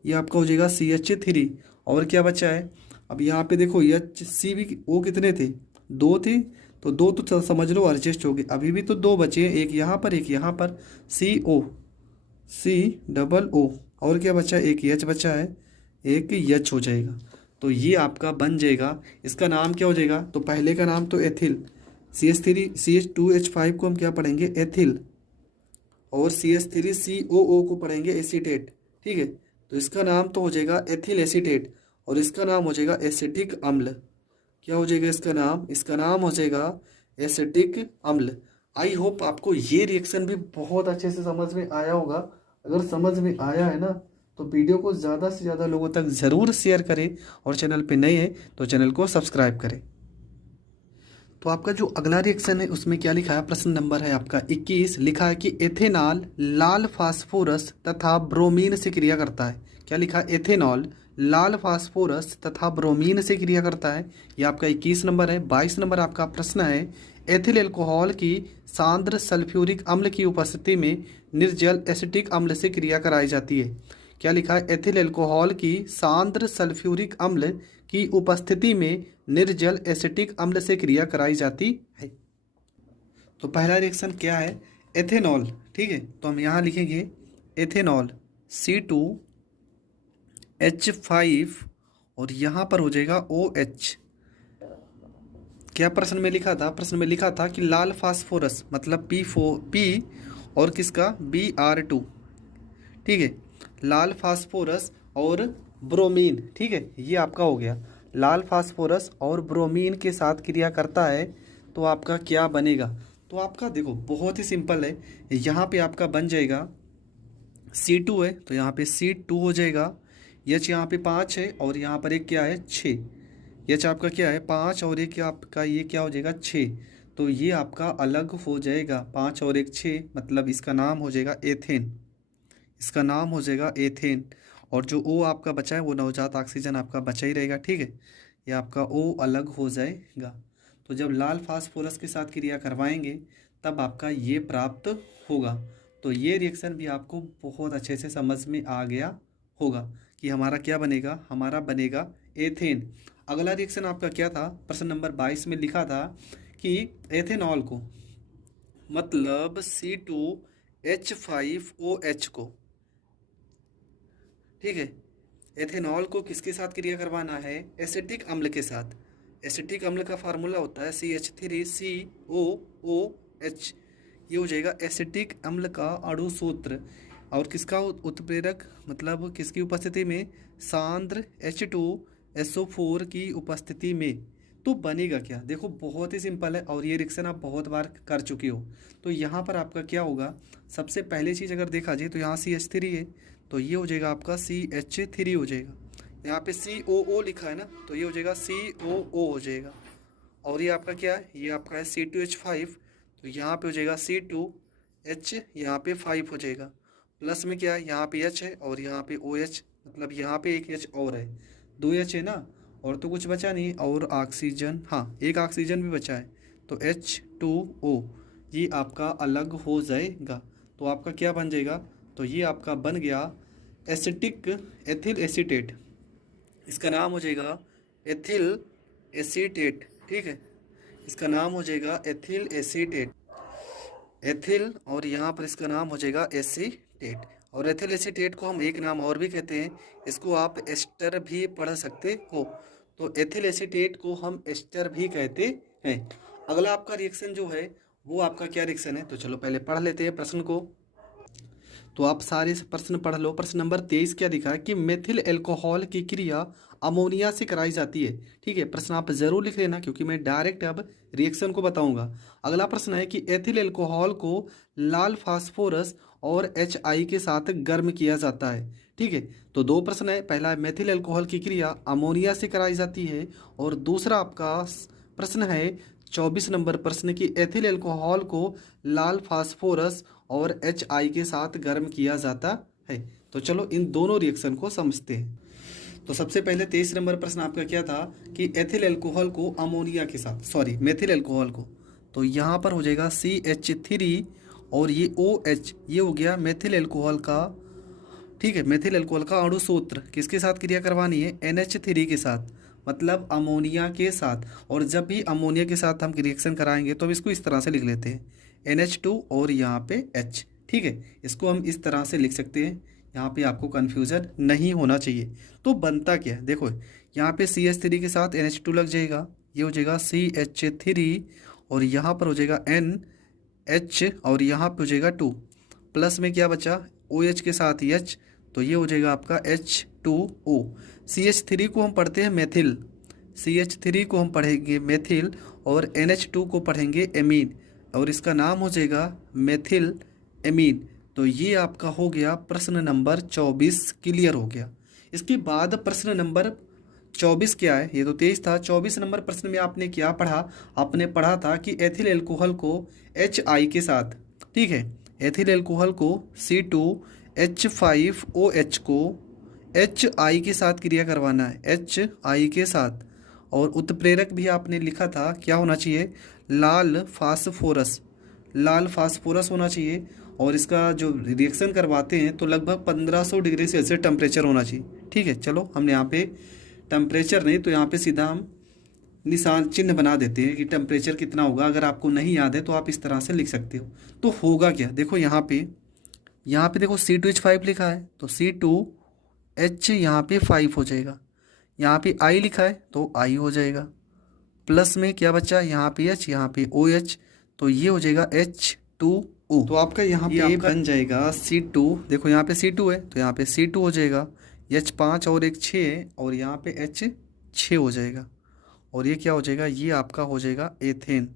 ये आपका हो जाएगा CH3। और क्या बचा है, अब यहाँ पे देखो HC भी, O कितने थे, 2 थे, तो 2 तो समझ लो एडजस्ट हो गए, अभी भी तो 2 बचे हैं, एक यहाँ पर एक यहाँ पर, CO, और क्या बचा है, एक H बचा है, एक H हो जाएगा। तो ये आपका बन जाएगा, इसका नाम क्या हो जाएगा, तो पहले का नाम तो एथिल, CH2H5 को हम क्या पढ़ेंगे, एथिल, और CH3COO को पढ़ेंगे एसीटेट। ठीक है, तो इसका नाम तो हो जाएगा एथिल एसीटेट और इसका नाम हो जाएगा एसिटिक अम्ल। क्या हो जाएगा इसका नाम, इसका नाम हो जाएगा एसिटिक अम्ल। आई होप आपको ये रिएक्शन भी बहुत अच्छे से समझ में आया होगा। अगर समझ में आया है ना, तो वीडियो को ज़्यादा से ज़्यादा लोगों तक ज़रूर शेयर करें और चैनल पे नए हैं तो चैनल को सब्सक्राइब करें। तो आपका जो अगला रिएक्शन है उसमें क्या लिखा है, प्रश्न नंबर है आपका 21, लिखा है कि एथेनॉल लाल फास्फोरस तथा ब्रोमीन से क्रिया करता है। क्या लिखा है, एथेनॉल लाल फास्फोरस तथा ब्रोमीन से क्रिया करता है, ये आपका 21 नंबर है। 22 नंबर आपका प्रश्न है, एथिल एल्कोहल की सांद्र सल्फ्यूरिक अम्ल की उपस्थिति में निर्जल एसिटिक अम्ल से क्रिया कराई जाती है। क्या लिखा है, एथिल एल्कोहल की सांद्र सल्फ्यूरिक अम्ल की उपस्थिति में निर्जल एसिटिक अम्ल से क्रिया कराई जाती है। तो पहला रिएक्शन क्या है, एथेनॉल। ठीक है, तो हम यहाँ लिखेंगे एथेनॉल C2H5 और यहाँ पर हो जाएगा OH। क्या प्रश्न में लिखा था, प्रश्न में लिखा था कि लाल फास्फोरस मतलब P और किसका Br2। ठीक है, लाल फास्फोरस और ब्रोमीन। ठीक है, ये आपका हो गया, लाल फास्फोरस और ब्रोमीन के साथ क्रिया करता है तो आपका क्या बनेगा, तो आपका देखो बहुत ही सिंपल है, यहाँ पे आपका बन जाएगा C2 है तो यहाँ पे C2 हो जाएगा, H यहाँ पे 5 है और यहाँ पर एक क्या है 6, H आपका क्या है 5 और एक आपका ये क्या हो जाएगा 6, तो ये आपका अलग हो जाएगा, 5 और एक 6 मतलब इसका नाम हो जाएगा एथेन, इसका नाम हो जाएगा एथेन। और जो O आपका बचा है वो नवजात ऑक्सीजन आपका बचा ही रहेगा। ठीक है, ये आपका O अलग हो जाएगा। तो जब लाल फास्फोरस के साथ क्रिया करवाएंगे तब आपका ये प्राप्त होगा। तो ये रिएक्शन भी आपको बहुत अच्छे से समझ में आ गया होगा कि हमारा क्या बनेगा, हमारा बनेगा एथेन। अगला रिएक्शन आपका क्या था, प्रश्न नंबर 22 में लिखा था कि एथेनॉल को मतलब C2H5OH को, ठीक है, एथेनॉल को किसके साथ क्रिया करवाना है, एसिटिक अम्ल के साथ। एसिटिक अम्ल का फार्मूला होता है CH3COOH, ये हो जाएगा एसिटिक अम्ल का अणुसूत्र। और किसका उत्प्रेरक मतलब किसकी उपस्थिति में, सांद्र H2SO4 की उपस्थिति में। तो तो बनेगा क्या, देखो बहुत ही सिंपल है और ये रिएक्शन आप बहुत बार कर चुके हो। तो यहाँ पर आपका क्या होगा, सबसे पहली चीज़ अगर देखा जाए तो यहाँ CH3 है, तो ये हो जाएगा आपका CH3 हो जाएगा। यहाँ पे COO लिखा है ना, तो ये हो जाएगा COO हो जाएगा। और ये आपका क्या है, ये आपका है C2H5, तो यहाँ पे हो जाएगा C2H, यहाँ पे 5 हो जाएगा। प्लस में क्या है, यहाँ पे H है और यहाँ पे OH, मतलब यहाँ पे एक H और है, 2 H है ना, और तो कुछ बचा नहीं, और ऑक्सीजन, हाँ एक ऑक्सीजन भी बचा है, तो H2O ये आपका अलग हो जाएगा। तो आपका क्या बन जाएगा, तो ये आपका बन गया एसिटिक एथिल एसीटेट, इसका नाम हो जाएगा एथिल एसीटेट, ठीक है, इसका नाम हो जाएगा एथिल एसीटेट, एथिल, और यहाँ पर इसका नाम हो जाएगा एसीटेट। और एथिल एसीटेट को हम एक नाम और भी कहते हैं, इसको आप एस्टर भी पढ़ सकते हो। तो एथिल एसीटेट को हम एस्टर भी कहते हैं। अगला आपका रिएक्शन जो है वो आपका क्या रिएक्शन है, तो चलो पहले पढ़ लेते हैं प्रश्न को। तो आप सारे प्रश्न पढ़ लो। प्रश्न नंबर 23 क्या दिखा है कि मेथिल एल्कोहल की क्रिया अमोनिया से कराई जाती है, ठीक है। प्रश्न आप जरूर लिख लेना क्योंकि मैं डायरेक्ट अब रिएक्शन को बताऊंगा। अगला प्रश्न है कि एथिल एल्कोहल को लाल फास्फोरस और HI के साथ गर्म किया जाता है, ठीक है। तो दो प्रश्न है, पहला मेथिल एल्कोहल की क्रिया अमोनिया से कराई जाती है, और दूसरा आपका प्रश्न है 24 नंबर प्रश्न की एथिल एल्कोहल को लाल फास्फोरस और HI के साथ गर्म किया जाता है। तो चलो इन दोनों रिएक्शन को समझते हैं। तो सबसे पहले 23 नंबर प्रश्न आपका क्या था कि एथिल एल्कोहल को अमोनिया के साथ, सॉरी मेथिल एल्कोहल को, तो यहाँ पर हो जाएगा CH3 और ये OH, ये हो गया मेथिल एल्कोहल का, ठीक है। मेथिल एल्कोहल का अणु सूत्र किसके साथ क्रिया करवानी है, NH3 के साथ, मतलब अमोनिया के साथ। और जब भी अमोनिया के साथ हम रिएक्शन कराएंगे तो हम इसको इस तरह से लिख लेते हैं NH2 और यहाँ पे H, ठीक है। इसको हम इस तरह से लिख सकते हैं, यहाँ पे आपको कन्फ्यूज़न नहीं होना चाहिए। तो बनता क्या है, देखो यहाँ पे CH3 के साथ NH2 लग जाएगा, ये हो जाएगा CH3, और यहाँ पर हो जाएगा NH, और यहाँ पे हो जाएगा 2, प्लस में क्या बचा OH के साथ H, तो ये हो जाएगा आपका H2O। CH3 को हम पढ़ते हैं मेथिल, CH3 को हम पढ़ेंगे मेथिल, और NH2 को पढ़ेंगे एमीन, और इसका नाम हो जाएगा मेथिल एमीन। तो ये आपका हो गया प्रश्न नंबर 24 क्लियर हो गया। इसके बाद प्रश्न नंबर 24 क्या है, ये तो 23 था। 24 नंबर प्रश्न में आपने क्या पढ़ा, आपने पढ़ा था कि एथिल एल्कोहल को HI के साथ, ठीक है, एथिल एल्कोहल को C2H5OH को HI के साथ क्रिया करवाना है, HI के साथ। और उत्प्रेरक भी आपने लिखा था क्या होना चाहिए, लाल फास्फोरस, लाल फास्फोरस होना चाहिए। और इसका जो रिएक्शन करवाते हैं तो लगभग 1500 डिग्री सेल्सियस टेम्परेचर होना चाहिए, ठीक है। चलो हमने यहाँ पे टेम्परेचर नहीं, तो यहाँ पे सीधा हम निशान चिन्ह बना देते हैं कि टेम्परेचर कितना होगा। अगर आपको नहीं याद है तो आप इस तरह से लिख सकते हो। तो होगा क्या, देखो यहाँ पे देखो C2H5 लिखा है, तो C2H यहाँ पे 5 हो जाएगा। यहाँ पे I लिखा है तो I हो जाएगा, प्लस में क्या बचा, यहाँ पे H, यहाँ पे OH, तो ये हो जाएगा H2O। तो आपका यहाँ पे बन जाएगा C2, देखो यहाँ पे C2 है तो यहाँ पे C2 हो जाएगा, H5 और एक 6 है, और यहाँ पे H6 हो जाएगा, और ये क्या हो जाएगा, ये आपका हो जाएगा एथेन,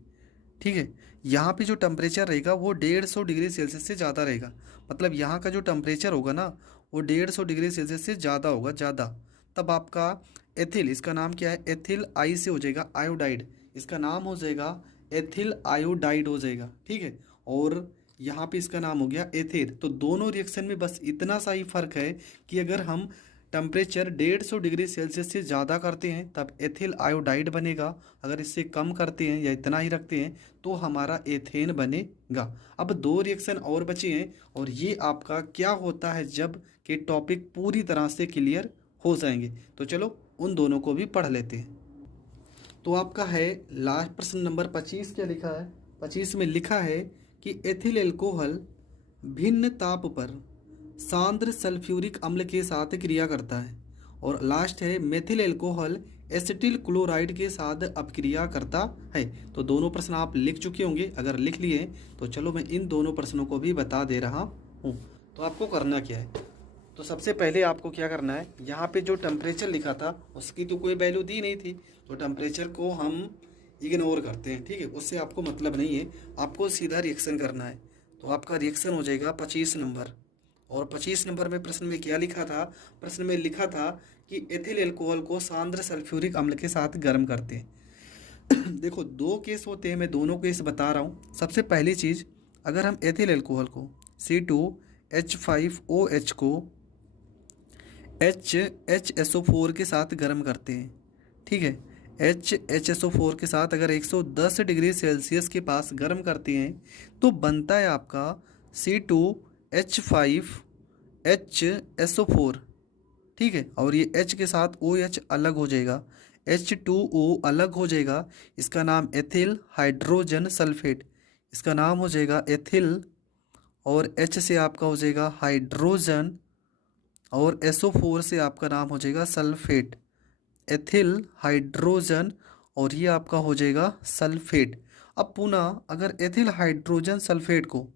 ठीक है। यहाँ पे जो टेम्परेचर रहेगा वो 150 डिग्री सेल्सियस से ज़्यादा रहेगा, मतलब यहाँ का जो टेम्परेचर होगा ना वो 150 डिग्री सेल्सियस से ज़्यादा होगा, ज़्यादा। तब आपका एथिल, इसका नाम क्या है, एथिल आई से हो जाएगा आयोडाइड, इसका नाम हो जाएगा एथिल आयोडाइड हो जाएगा, ठीक है। और यहाँ पे इसका नाम हो गया एथिल। तो दोनों रिएक्शन में बस इतना सा ही फर्क है कि अगर हम टेम्परेचर 150 डिग्री सेल्सियस से ज़्यादा करते हैं तब एथिल आयोडाइड बनेगा, अगर इससे कम करते हैं या इतना ही रखते हैं तो हमारा एथेन बनेगा। अब दो रिएक्शन और बचे हैं, और ये आपका क्या होता है जब के टॉपिक पूरी तरह से क्लियर हो जाएंगे। तो चलो उन दोनों को भी पढ़ लेते हैं। तो आपका है लास्ट प्रश्न नंबर 25 क्या लिखा है, 25 में लिखा है कि एथिल एल्कोहल भिन्न ताप पर सांद्र सल्फ्यूरिक अम्ल के साथ क्रिया करता है। और लास्ट है मेथिल एल्कोहल एसिटिल क्लोराइड के साथ अपक्रिया करता है। तो दोनों प्रश्न आप लिख चुके होंगे, अगर लिख लिए तो चलो मैं इन दोनों प्रश्नों को भी बता दे रहा हूँ। तो आपको करना क्या है, तो सबसे पहले आपको क्या करना है, यहाँ पे जो टेम्परेचर लिखा था उसकी तो कोई वैल्यू दी नहीं थी, तो टेम्परेचर को हम इग्नोर करते हैं, ठीक है, उससे आपको मतलब नहीं है, आपको सीधा रिएक्शन करना है। तो आपका रिएक्शन हो जाएगा 25 नंबर। और 25 नंबर में प्रश्न में क्या लिखा था, प्रश्न में लिखा था कि एथिल एल्कोहल को सांद्र सल्फ्यूरिक अम्ल के साथ गर्म करते हैं। देखो 2 केस होते हैं, मैं दोनों केस बता रहा हूँ। सबसे पहली चीज़, अगर हम एथिल एल्कोहल को C2H5OH को HHSO4 के साथ गर्म करते हैं, ठीक है, HHSO4 के साथ अगर 110 डिग्री सेल्सियस के पास गर्म करते हैं तो बनता है आपका C2H5HSO4, ठीक है, और ये H के साथ OH अलग हो जाएगा, H2O अलग हो जाएगा, इसका नाम एथिल हाइड्रोजन सल्फेट, इसका नाम हो जाएगा एथिल, और H से आपका हो जाएगा हाइड्रोजन, और SO4 से आपका नाम हो जाएगा सल्फेट, एथिल हाइड्रोजन, और ये आपका हो जाएगा सल्फेट। अब पुनः अगर एथिल हाइड्रोजन सल्फेट को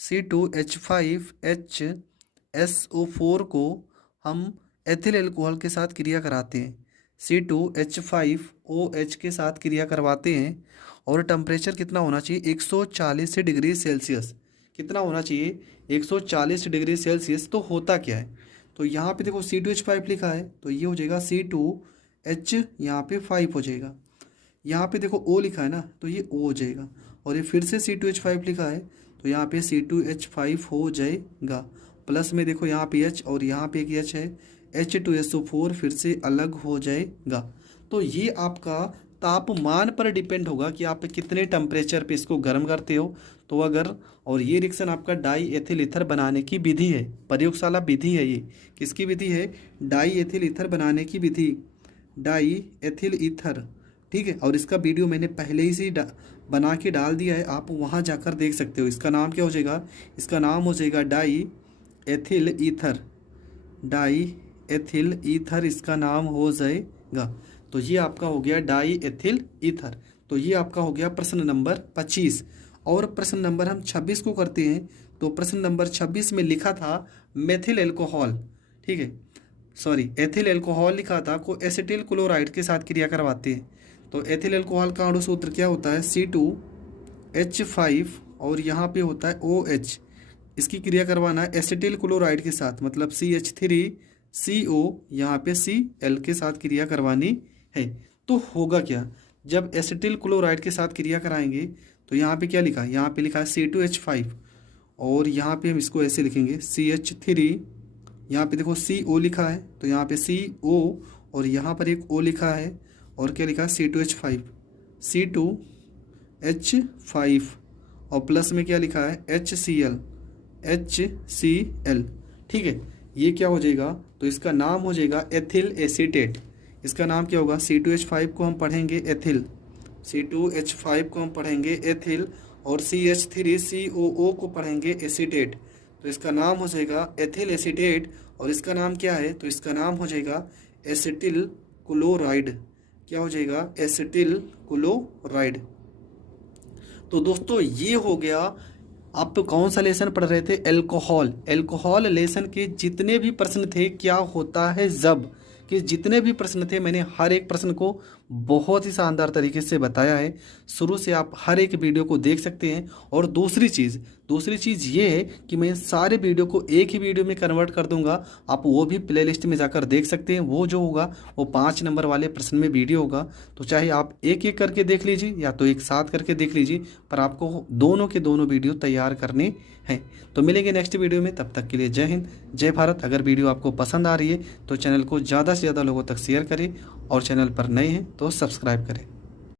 C2H5HSO4 को हम एथिल एल्कोहल के साथ क्रिया कराते हैं, C2H5OH के साथ क्रिया करवाते हैं, और टेम्परेचर कितना होना चाहिए, 140 डिग्री सेल्सियस, कितना होना चाहिए, 140 डिग्री सेल्सियस। तो होता क्या है, तो यहाँ पे देखो C2H5 लिखा है, तो ये हो जाएगा C2H, यहाँ पे 5 हो जाएगा, यहाँ पे देखो O लिखा है ना, तो ये O हो जाएगा, और ये फिर से C2H5 लिखा है, तो यहाँ पे C2H5 हो जाएगा, प्लस में देखो यहाँ पे H और यहाँ पे एक H है, H2SO4 फिर से अलग हो जाएगा। तो ये आपका तापमान पर डिपेंड होगा कि आप कितने टेम्परेचर पे इसको गर्म करते हो। तो अगर, और ये रिएक्शन आपका डाई एथिल ईथर बनाने की विधि है, प्रयोगशाला विधि है, ये किसकी विधि है, डाई एथिल ईथर बनाने की विधि, डाई एथिल ईथर, ठीक है, और इसका वीडियो मैंने पहले ही से बना के डाल दिया है, आप वहाँ जाकर देख सकते हो। इसका नाम क्या हो जाएगा, इसका नाम हो जाएगा die ethyl ether, die ethyl ether इसका नाम हो जाएगा। तो ये आपका हो गया डाई एथिल ईथर। तो ये आपका हो गया प्रश्न नंबर 25। और प्रश्न नंबर हम 26 को करते हैं। तो प्रश्न नंबर 26 में लिखा था मेथिल एल्कोहल, ठीक है, सॉरी एथिल एल्कोहल लिखा था को एसिटिल क्लोराइड के साथ क्रिया करवाते हैं। तो एथिल एल्कोहल का अणु सूत्र क्या होता है, C2H5 और यहाँ पे होता है OH, इसकी क्रिया करवाना है एसिटिल क्लोराइड के साथ, मतलब CH3CO यहाँ पे Cl के साथ क्रिया करवानी है। तो होगा क्या, जब एसिटिल क्लोराइड के साथ क्रिया कराएंगे तो यहाँ पे क्या लिखा है, यहाँ पे लिखा है C2H5, और यहाँ पे हम इसको ऐसे लिखेंगे CH3, यहाँ पे देखो CO लिखा है, तो यहाँ पे CO, और यहाँ पर एक O लिखा है, और क्या लिखा है C2H5, C2H5, और प्लस में क्या लिखा है HCl, ठीक है, ये क्या हो जाएगा, तो इसका नाम हो जाएगा एथिल एसीटेट। इसका नाम क्या होगा, C2H5 को हम पढ़ेंगे एथिल, C2H5 को हम पढ़ेंगे एथिल, और CH3COO को पढ़ेंगे एसीटेट। तो इसका नाम हो जाएगा एथिल एसीटेट, और इसका नाम क्या है, तो इसका नाम हो जाएगा एसिटिल क्लोराइड। क्या हो जाएगा, एसिटिल क्लोराइड। तो दोस्तों ये हो गया, आप कौन सा लेसन पढ़ रहे थे, एल्कोहल। एल्कोहल लेसन के जितने भी प्रश्न थे, क्या होता है जब, कि जितने भी प्रश्न थे मैंने हर एक प्रश्न को बहुत ही शानदार तरीके से बताया है। शुरू से आप हर एक वीडियो को देख सकते हैं। और दूसरी चीज़ ये है कि मैं सारे वीडियो को एक ही वीडियो में कन्वर्ट कर दूंगा, आप वो भी प्लेलिस्ट में जाकर देख सकते हैं। वो जो होगा वो 5 नंबर वाले प्रश्न में वीडियो होगा, तो चाहे आप एक एक करके देख लीजिए या तो एक साथ करके देख लीजिए, पर आपको दोनों के दोनों वीडियो तैयार करने हैं। तो मिलेंगे नेक्स्ट वीडियो में, तब तक के लिए जय हिंद जय भारत। अगर वीडियो आपको पसंद आ रही है तो चैनल को ज़्यादा से ज़्यादा लोगों तक शेयर करें, और चैनल पर नए हैं तो सब्सक्राइब करें।